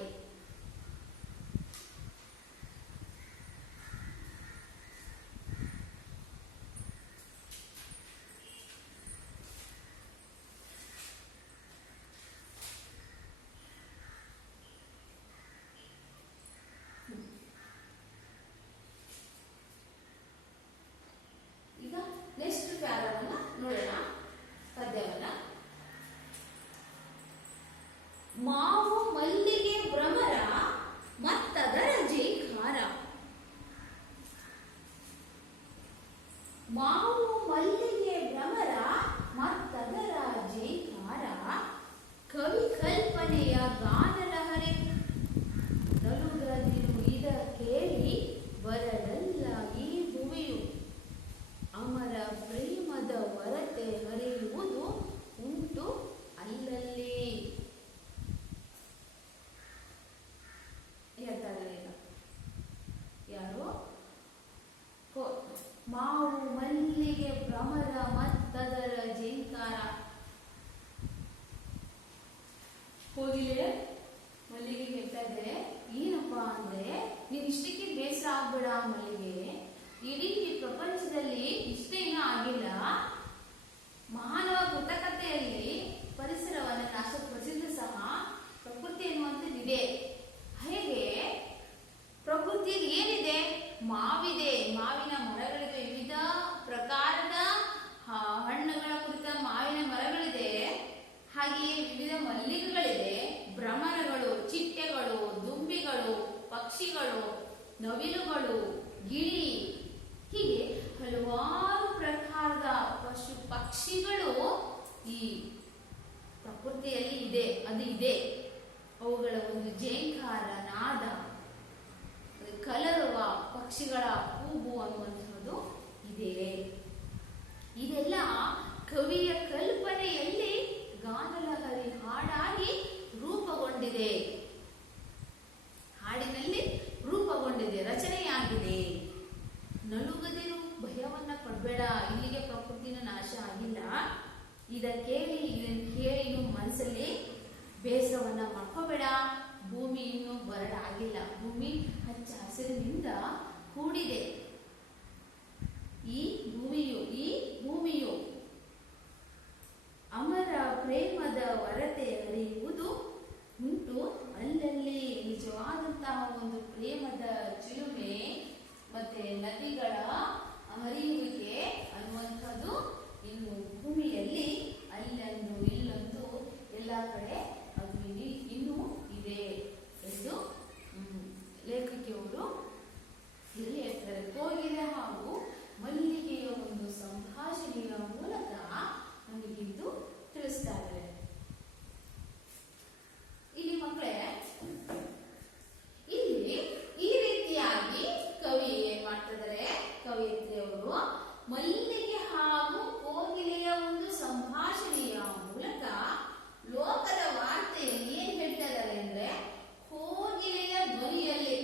ಪಕ್ಷಿಗಳು, ನವಿಲುಗಳು, ಗಿಳಿ, ಹೀಗೆ ಹಲವಾರು ಪ್ರಕಾರದ ಪಶು ಪಕ್ಷಿಗಳು ಈ ಪ್ರಕೃತಿಯಲ್ಲಿ ಇದೆ. ಅವುಗಳ ಒಂದು ಜೇಂಕಾರ, ನಾದ, ಕಲರವ ಪಕ್ಷಿಗಳ ಕೂಗು ಅನ್ನುವಂಥದ್ದು ಇದೆ. ಇದೆಲ್ಲ ಕವಿಯ ಕಲ್ಪನೆಯಲ್ಲಿ ಗಾನಲಹರಿ ಹಾಡಾಗಿ ರೂಪುಗೊಂಡಿದೆ, ಹಾಡಿನಲ್ಲಿ ರೂಪುಗೊಂಡಿದೆ, ರಚನೆಯಾಗಿದೆ. ನಲುಗದಿರು, ಭಯವನ್ನ ಪಡಬೇಡ, ಇಲ್ಲಿಗೆ ಪ್ರಕೃತಿನ ನಾಶ ಆಗಿಲ್ಲ. ಇದನ್ನ ಕೇಳಿ ನೀವು ಮನಸ್ಸಲ್ಲಿ ಬೇಸರವನ್ನ ಮಾಡ್ಕೋಬೇಡ. ಭೂಮಿ ಇನ್ನೂ ಬರಡಾಗಿಲ್ಲ, ಭೂಮಿ ಹಚ್ಚ ಹಸಿರಿನಿಂದ ಕೂಡಿದೆ. ಈ ಭೂಮಿಯು ಅಮರ ಪ್ರೇಮದ ಹೊರತೆ ಹರಿಯುವುದು ಉಂಟು. ಅಲ್ಲಲ್ಲಿ ನಿಜವಾದಂತಹ ಒಂದು ಪ್ರೇಮದ ಚಿಲುಮೆ ಮತ್ತೆ ನದಿಗಳ ಹರಿಯುವಿಕೆ ಅನ್ನುವಂಥದ್ದು ಇನ್ನು ಭೂಮಿಯಲ್ಲಿ ಅಲ್ಲೊಂದು ಇಲ್ಲೊಂದು ಎಲ್ಲ ಕಡೆ ಅದು ಇನ್ನೂ ಇದೆ ಎಂದು ಲೇಖಕಿಯವರು ಇಲ್ಲಿ ಹೇಳ್ತಾರೆ. ಕೋಗಿಲೆ ಹಾಗೂ ಮಲ್ಲಿಗೆಯ ಒಂದು ಸಂಭಾಷಣೆಯ ಮೂಲಕ ನಮಗಿಂದು ತಿಳಿಸ್ತಾ ಇದ್ದಾರೆ. ಇಲ್ಲಿ ಮಕ್ಕಳೇ, ಇಲ್ಲಿ ಈ ರೀತಿಯಾಗಿ ಕವಿ ಏನ್ ಮಾಡ್ತಿದ್ದಾರೆ, ಕವಿಯತ್ರಿಯವರು ಮಲ್ಲಿಗೆ ಹಾಗೂ ಕೋಗಿಲೆಯ ಒಂದು ಸಂಭಾಷಣೆಯ ಮೂಲಕ ಲೋಕದ ವಾರ್ತೆಯಲ್ಲಿ ಏನ್ ಹೇಳ್ತಾ ಇದ್ದಾರೆ ಅಂದ್ರೆ, ಕೋಗಿಲೆಯ ಧ್ವನಿಯಲ್ಲಿ,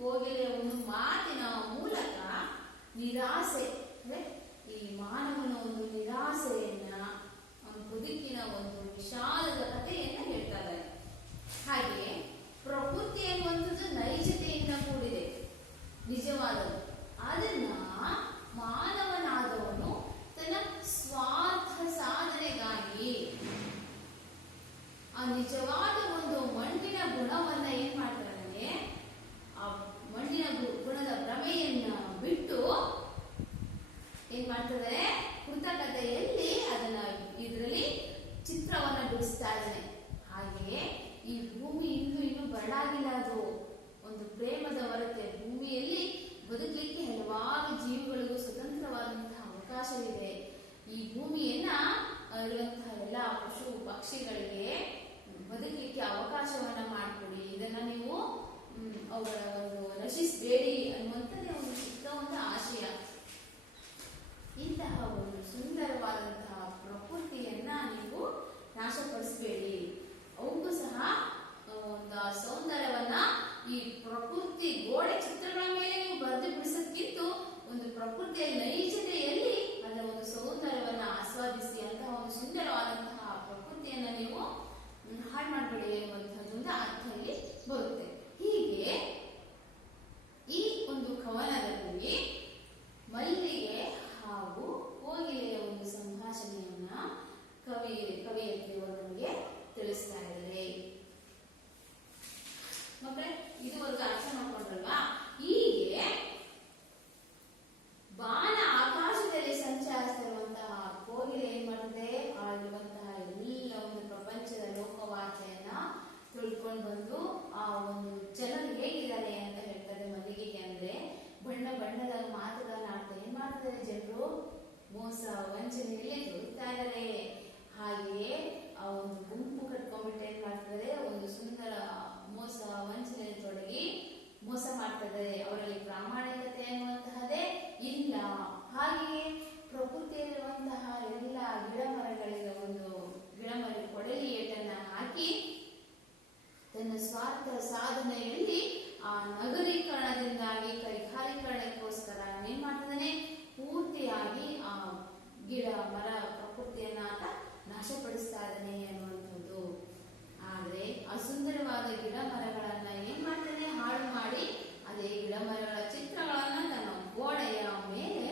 ಕೋಗಿಲೆಯ ಒಂದು ಮಾತಿನ ಮೂಲಕ ನಿರಾಸೆ ಅಂದ್ರೆ ಈ ಮಾನವನ ಒಂದು ನಿರಾಸೆಯನ್ನ, ಅವನ ಬದುಕಿನ ಒಂದು ವಿಷಾದದ ಕಥೆಯನ್ನ ಹೇಳ್ತಾ ಇದ್ದಾರೆ. ಹಾಗೆ ಪ್ರಕೃತಿ ಅನ್ನುವಂಥದ್ದು ನೈಜತೆಯಿಂದ ಕೂಡಿದೆ, ನಿಜವಾದದ್ದು. ಅದನ್ನ ಮಾನವನಾದವನು ತನ್ನ ಸ್ವಾರ್ಥ ಸಾಧನೆಗಾಗಿ ಆ ನಿಜವಾದ ಒಂದು ಮಣ್ಣಿನ ಗುಣವನ್ನ ಏನ್ ಮಾಡ್ತಾನೆ, ಆ ಮಣ್ಣಿನ ಗುಣದ ಭ್ರಮೆಯನ್ನ ಬಿಟ್ಟು ಏನ್ ಮಾಡ್ತಿದ್ದಾರೆ, ಕೃತಕತೆಯಲ್ಲಿ ಅದನ್ನ ಇದರಲ್ಲಿ ಚಿತ್ರವನ್ನ ಬಿಡಿಸ್ತಾ ಇದ್ದಾನೆ. ಹಾಗೆಯೇ ಈ ಭೂಮಿ ಇನ್ನೂ ಬರಡಾಗಿಲ್ಲ, ಅದು ಒಂದು ಪ್ರೇಮದ ಹೊರತೆ. ಭೂಮಿಯಲ್ಲಿ ಬದುಕಲಿಕ್ಕೆ ಹಲವಾರು ಜೀವಿಗಳಿಗೂ ಸ್ವತಂತ್ರವಾದಂತಹ ಅವಕಾಶವಿದೆ. ಈ ಭೂಮಿಯನ್ನ ಇರುವಂತಹ ಎಲ್ಲ ಪಶು ಪಕ್ಷಿಗಳಿಗೆ ಬದುಕಲಿಕ್ಕೆ ಅವಕಾಶವನ್ನ ಮಾಡಿಕೊಡಿ, ಇದನ್ನ ನೀವು ಅವುಗಳ ಒಂದು ನಶಿಸಬೇಡಿ ಅನ್ನುವಂಥದ್ದೇ ಒಂದು ಚಿಕ್ಕ ಒಂದು ಆಶಯ. ಇಂತಹ ಒಂದು ಸುಂದರವಾದಂತಹ ಪ್ರಕೃತಿಯನ್ನ ನೀವು ನಾಶಪಡಿಸಬೇಡಿ, ಅವಕ್ಕೂ ಸಹ ಒಂದು ಸೌಂದರ್ಯವನ್ನ ಈ ಪ್ರಕೃತಿ ಗೋಡೆ ಚಿತ್ರಗಳ ಮೇಲೆ ನೀವು ಬರೆದು ಬಿಡಿಸೋದಕ್ಕಿಂತ ಒಂದು ಪ್ರಕೃತಿಯ ನೈಜತೆಯಲ್ಲಿ ಅದರ ಒಂದು ಸೌಂದರ್ಯವನ್ನ ಆಸ್ವಾದಿಸಿ ಅಂತಹ ಒಂದು ಸುಂದರವಾದಂತಹ ಪ್ರಕೃತಿಯನ್ನ ನೀವು ಹಾಳು ಮಾಡಬೇಡಿ ಎನ್ನುವಂತಹದ್ದೊಂದು ಅರ್ಥ ಇಲ್ಲಿ ಬರುತ್ತೆ. ಹೀಗೆ ಈ ಒಂದು ಕವನದಲ್ಲಿ ಮಲ್ಲಿಗೆ ಹಾಗೂ ಕೋಗಿಲೆಯ ಒಂದು ಸಂಭಾಷಣೆಯನ್ನ ಕವಿಯತ್ರಿಯವರು ನಮಗೆ ತಿಳಿಸ್ತಾ ಇದ್ದಾರೆ. ಮಕ್ಕಳೇ, ಇದುವರೆಗೂ ಅರ್ಥ ಮಾಡ್ಕೊಂಡ್ರಲ್ವಾ? ಹೀಗೆ ಬಾನ ಆಕಾಶದಲ್ಲಿ ಸಂಚರಿಸಿರುವಂತಹ ಕೋಗಿಲೆ ಏನ್ ಮಾಡಿದೆ, ಆಗಿರುವಂತಹ ಎಲ್ಲ ಒಂದು ಪ್ರಪಂಚದ ಲೋಕವಾರ್ತೆಯನ್ನ ತಿಳ್ಕೊಂಡು ಬಂದು ಆ ಒಂದು ಜನರು ಹೇಗಿದ್ದಾರೆ ಅಂತ ಹೇಳ್ತಾರೆ. ಮಲ್ಲಿಗೆಗೆ ಅಂದ್ರೆ ಬಣ್ಣ ಬಣ್ಣದ ಮಾತುಗಳನ್ನ ಆಡ್ತಾ ಏನ್ ಮಾಡ್ತಾರೆ, ಜನರು ಮೋಸ ವಂಚನೆಯಲ್ಲಿ ತೊಡಗ್ತಾ ಇದ್ದಾರೆ. ಹಾಗೆಯೇ ಆ ಒಂದು ಗುಂಪು ಕಟ್ಕೊಂಡ್ಬಿಟ್ಟು ಏನ್ ಮಾಡ್ತಾರೆ, ಒಂದು ಸುಂದರ ಮೋಸ ವಂಚನೆಯಲ್ಲಿ ತೊಡಗಿ ಮೋಸ ಮಾಡ್ತಾ ಇದ್ದಾರೆ. ಅವರಲ್ಲಿ ಪ್ರಾಮಾಣಿಕತೆ ಅನ್ನುವಂತಹದೇ ಇಲ್ಲ. ಹಾಗೆಯೇ ಪ್ರಕೃತಿಯಲ್ಲಿರುವಂತಹ ಎಲ್ಲ ಗಿಡ ಮರಗಳಿಗೆ ಒಂದು ಕೊಡಲಿ ಏಟನ್ನ ಹಾಕಿ ತನ್ನ ಸ್ವಾರ್ಥ ಸಾಧನೆಯಲ್ಲಿ ಆ ನಗರೀಕರಣದಿಂದಾಗಿ ಕೈಗಾರೀಕರಣಕ್ಕೋಸ್ಕರ ಏನ್ ಮಾಡ್ತಿದ್ದಾನೆ, ಪೂರ್ತಿಯಾಗಿ ಆ ಗಿಡ ಮರ ಪ್ರಕೃತಿಯನ್ನ ನಾಶಪಡಿಸ್ತಾ ಇದ್ದಾನೆ ಅನ್ನುವಂಥದ್ದು. ಆದ್ರೆ ಆ ಸುಂದರವಾದ ಗಿಡ ಮರಗಳನ್ನ ಏನ್ ಮಾಡ್ತಾನೆ, ಹಾಳು ಮಾಡಿ ಅದೇ ಗಿಡ ಮರಗಳ ಚಿತ್ರಗಳನ್ನ ತನ್ನ ಗೋಡೆಯ ಮೇಲೆ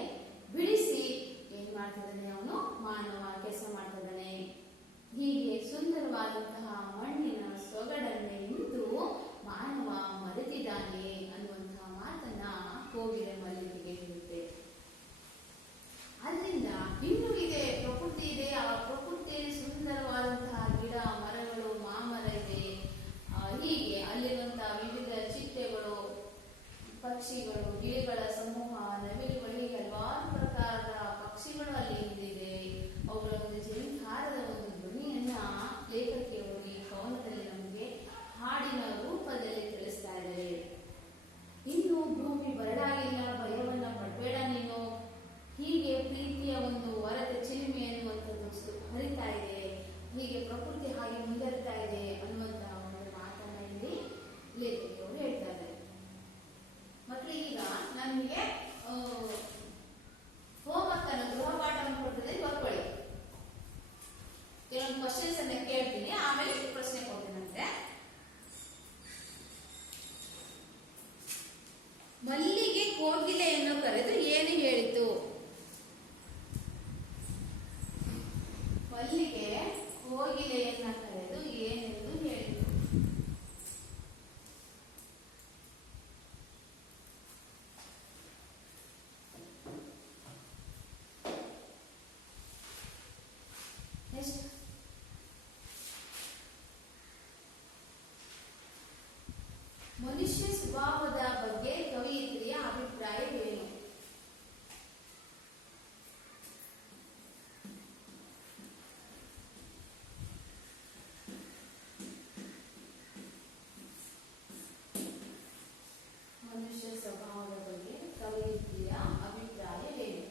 ಬಿಡಿಸಿ ಏನ್ ಮಾಡ್ತಿದ್ದಾನೆ, ಅವನು ಮಾನವ ಕೆಲಸ ಮಾಡ್ತಿದ್ದಾನೆ. ಹೀಗೆ ಸುಂದರವಾದಂತಹ ಮಣ್ಣಿನ ಸೊಗಡನ್ನೇ ಇಂದು ಮಾನವ ಮರೆತಿದ್ದಾನೆ ಅನ್ನುವಂತಹ ಮಾತನ್ನ ಕೋಗಿಲೆ ಮಲ್ಲಿಗೆಗೆ ಹೇಳುತ್ತೆ. ಆದ್ರಿಂದ ಇನ್ನೂ ಇದೆ, ಪ್ರಕೃತಿ ಇದೆ. ಆ ಪ್ರಕೃತಿಯಲ್ಲಿ ಸುಂದರವಾದಂತಹ ಗಿಡ ಮರಗಳು, ಮಾಮರ ಇದೆ. ಹೀಗೆ ಕೋಗಿಲೆಯನ್ನು ಕರೆದು ಏನು ಹೇಳಿತು? ಮಲ್ಲಿಗೆ ಕೋಗಿಲೆಯನ್ನ ಕರೆದು ಏನೆಂದು ಹೇಳಿತು? ಮನುಷ್ಯ ಸ್ವಭಾವದ ಬಗ್ಗೆ ಕವಿಯಿತ್ರಿಯ ಅಭಿಪ್ರಾಯವೇನು? ಮನುಷ್ಯ ಸ್ವಭಾವದ ಬಗ್ಗೆ ಕವಿಯಿತ್ರಿಯ ಅಭಿಪ್ರಾಯವೇನು?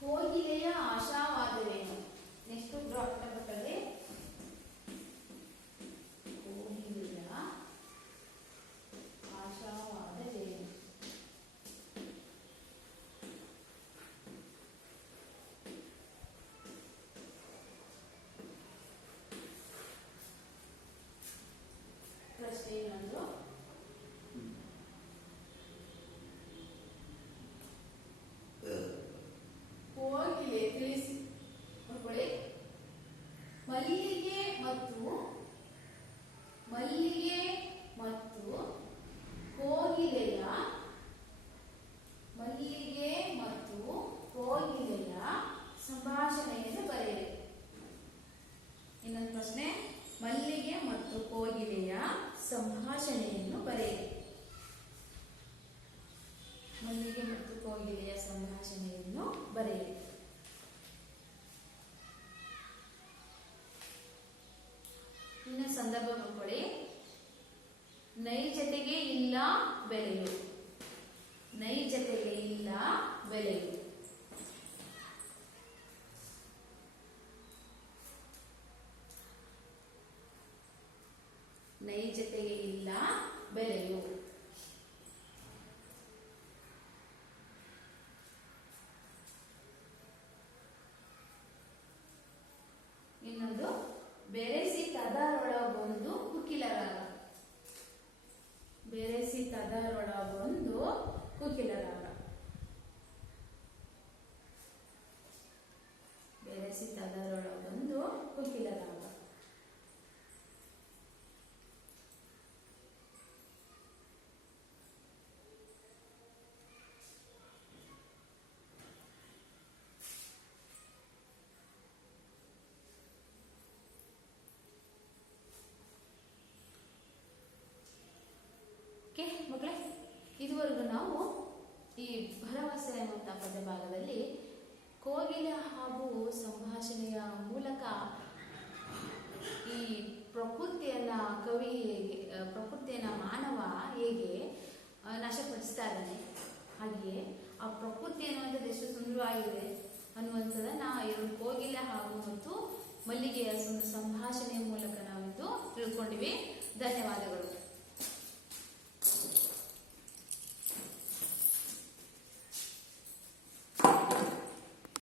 ಕೋಗಿಲೆಯ ಆಶಾವಾದವೇನು? ನೆಕ್ಸ್ಟ್ ಡಾಕ್ಟರ್ ಬರ್ತದೆ. ಕೋಗಿಲೆಯ ಆಶಾವಾದವೇನು? ಪ್ರಶ್ನೆ ಇನ್ನೊಂದು. ಕೋಗಿಲೆ ತಿಳಿಸಿ ನೋಡ್ಕೊಳ್ಳಿ. ಮಲ್ಲಿಗೆ ಮತ್ತು ಕೋಗಿಲೆಯ ಸಂಭಾಷಣೆಯನ್ನು ಬರೆಯಿರಿ. ಇನ್ನೊಂದು ಪ್ರಶ್ನೆ, ಮಲ್ಲಿಗೆ ಮತ್ತು ಕೋಗಿಲೆಯ ಸಂಭಾಷಣೆಯನ್ನು ಬರೆಯಿರಿ. ಮಲ್ಲಿಗೆ ಮತ್ತು ಕೋಗಿಲೆಯ ಸಂಭಾಷಣೆಯನ್ನು ಬರೆಯಿರಿ. ಇನ್ನು ಸಂದರ್ಭ ನೋಡ್ಕೊಳ್ಳಿ. ನೈಜತೆಗೆ ಇಲ್ಲ ಬೆಲೆಯು. ನೈಜತೆಗೆ ಇಲ್ಲ ಬೆಲೆಯು. ನೈಜತೆಗೆ ಇಲ್ಲ ಬೆಲೆಯು. ಇನ್ನೊಂದು, ಬೆರೆಸಿ ತದರೊಳಗೊಂದು ಕುಕಿಲರಾಗ. ಬೆರೆಸಿ ತದರೊಳಗೊಂದು ಕುಕಿಲರಾಗ. ಬೆರೆಸಿ ತದರೊಳಗೊಂದು ಕುಕಿಲರಾಗ. ಓಕೆ ಮಕ್ಕಳೇ, ಇದುವರೆಗೂ ನಾವು ಈ ಭರವಸೆ ಎಂಬಂಥ ಪದ್ಯ ಭಾಗದಲ್ಲಿ ಕೋಗಿಲೆ ಹಾಗೂ ಸಂಭಾಷಣೆಯ ಮೂಲಕ ಈ ಪ್ರಕೃತಿಯನ್ನ ಪ್ರಕೃತಿಯನ್ನ ಮಾನವ ಹೇಗೆ ನಾಶಪಡಿಸ್ತಾ ಇದ್ದಾನೆ, ಹಾಗೆಯೇ ಆ ಪ್ರಕೃತಿ ಅನ್ನುವಂಥದ್ದು ಎಷ್ಟು ಸುಂದರವಾಗಿದೆ ಅನ್ನುವಂಥದ್ದನ್ನ ಎರಡು ಕೋಗಿಲೆ ಹಾಗೂ ಮತ್ತು ಮಲ್ಲಿಗೆಯ ಸಂಭಾಷಣೆಯ ಮೂಲಕ ನಾವಿಂದು ತಿಳ್ಕೊಂಡಿವಿ. ಧನ್ಯವಾದಗಳು.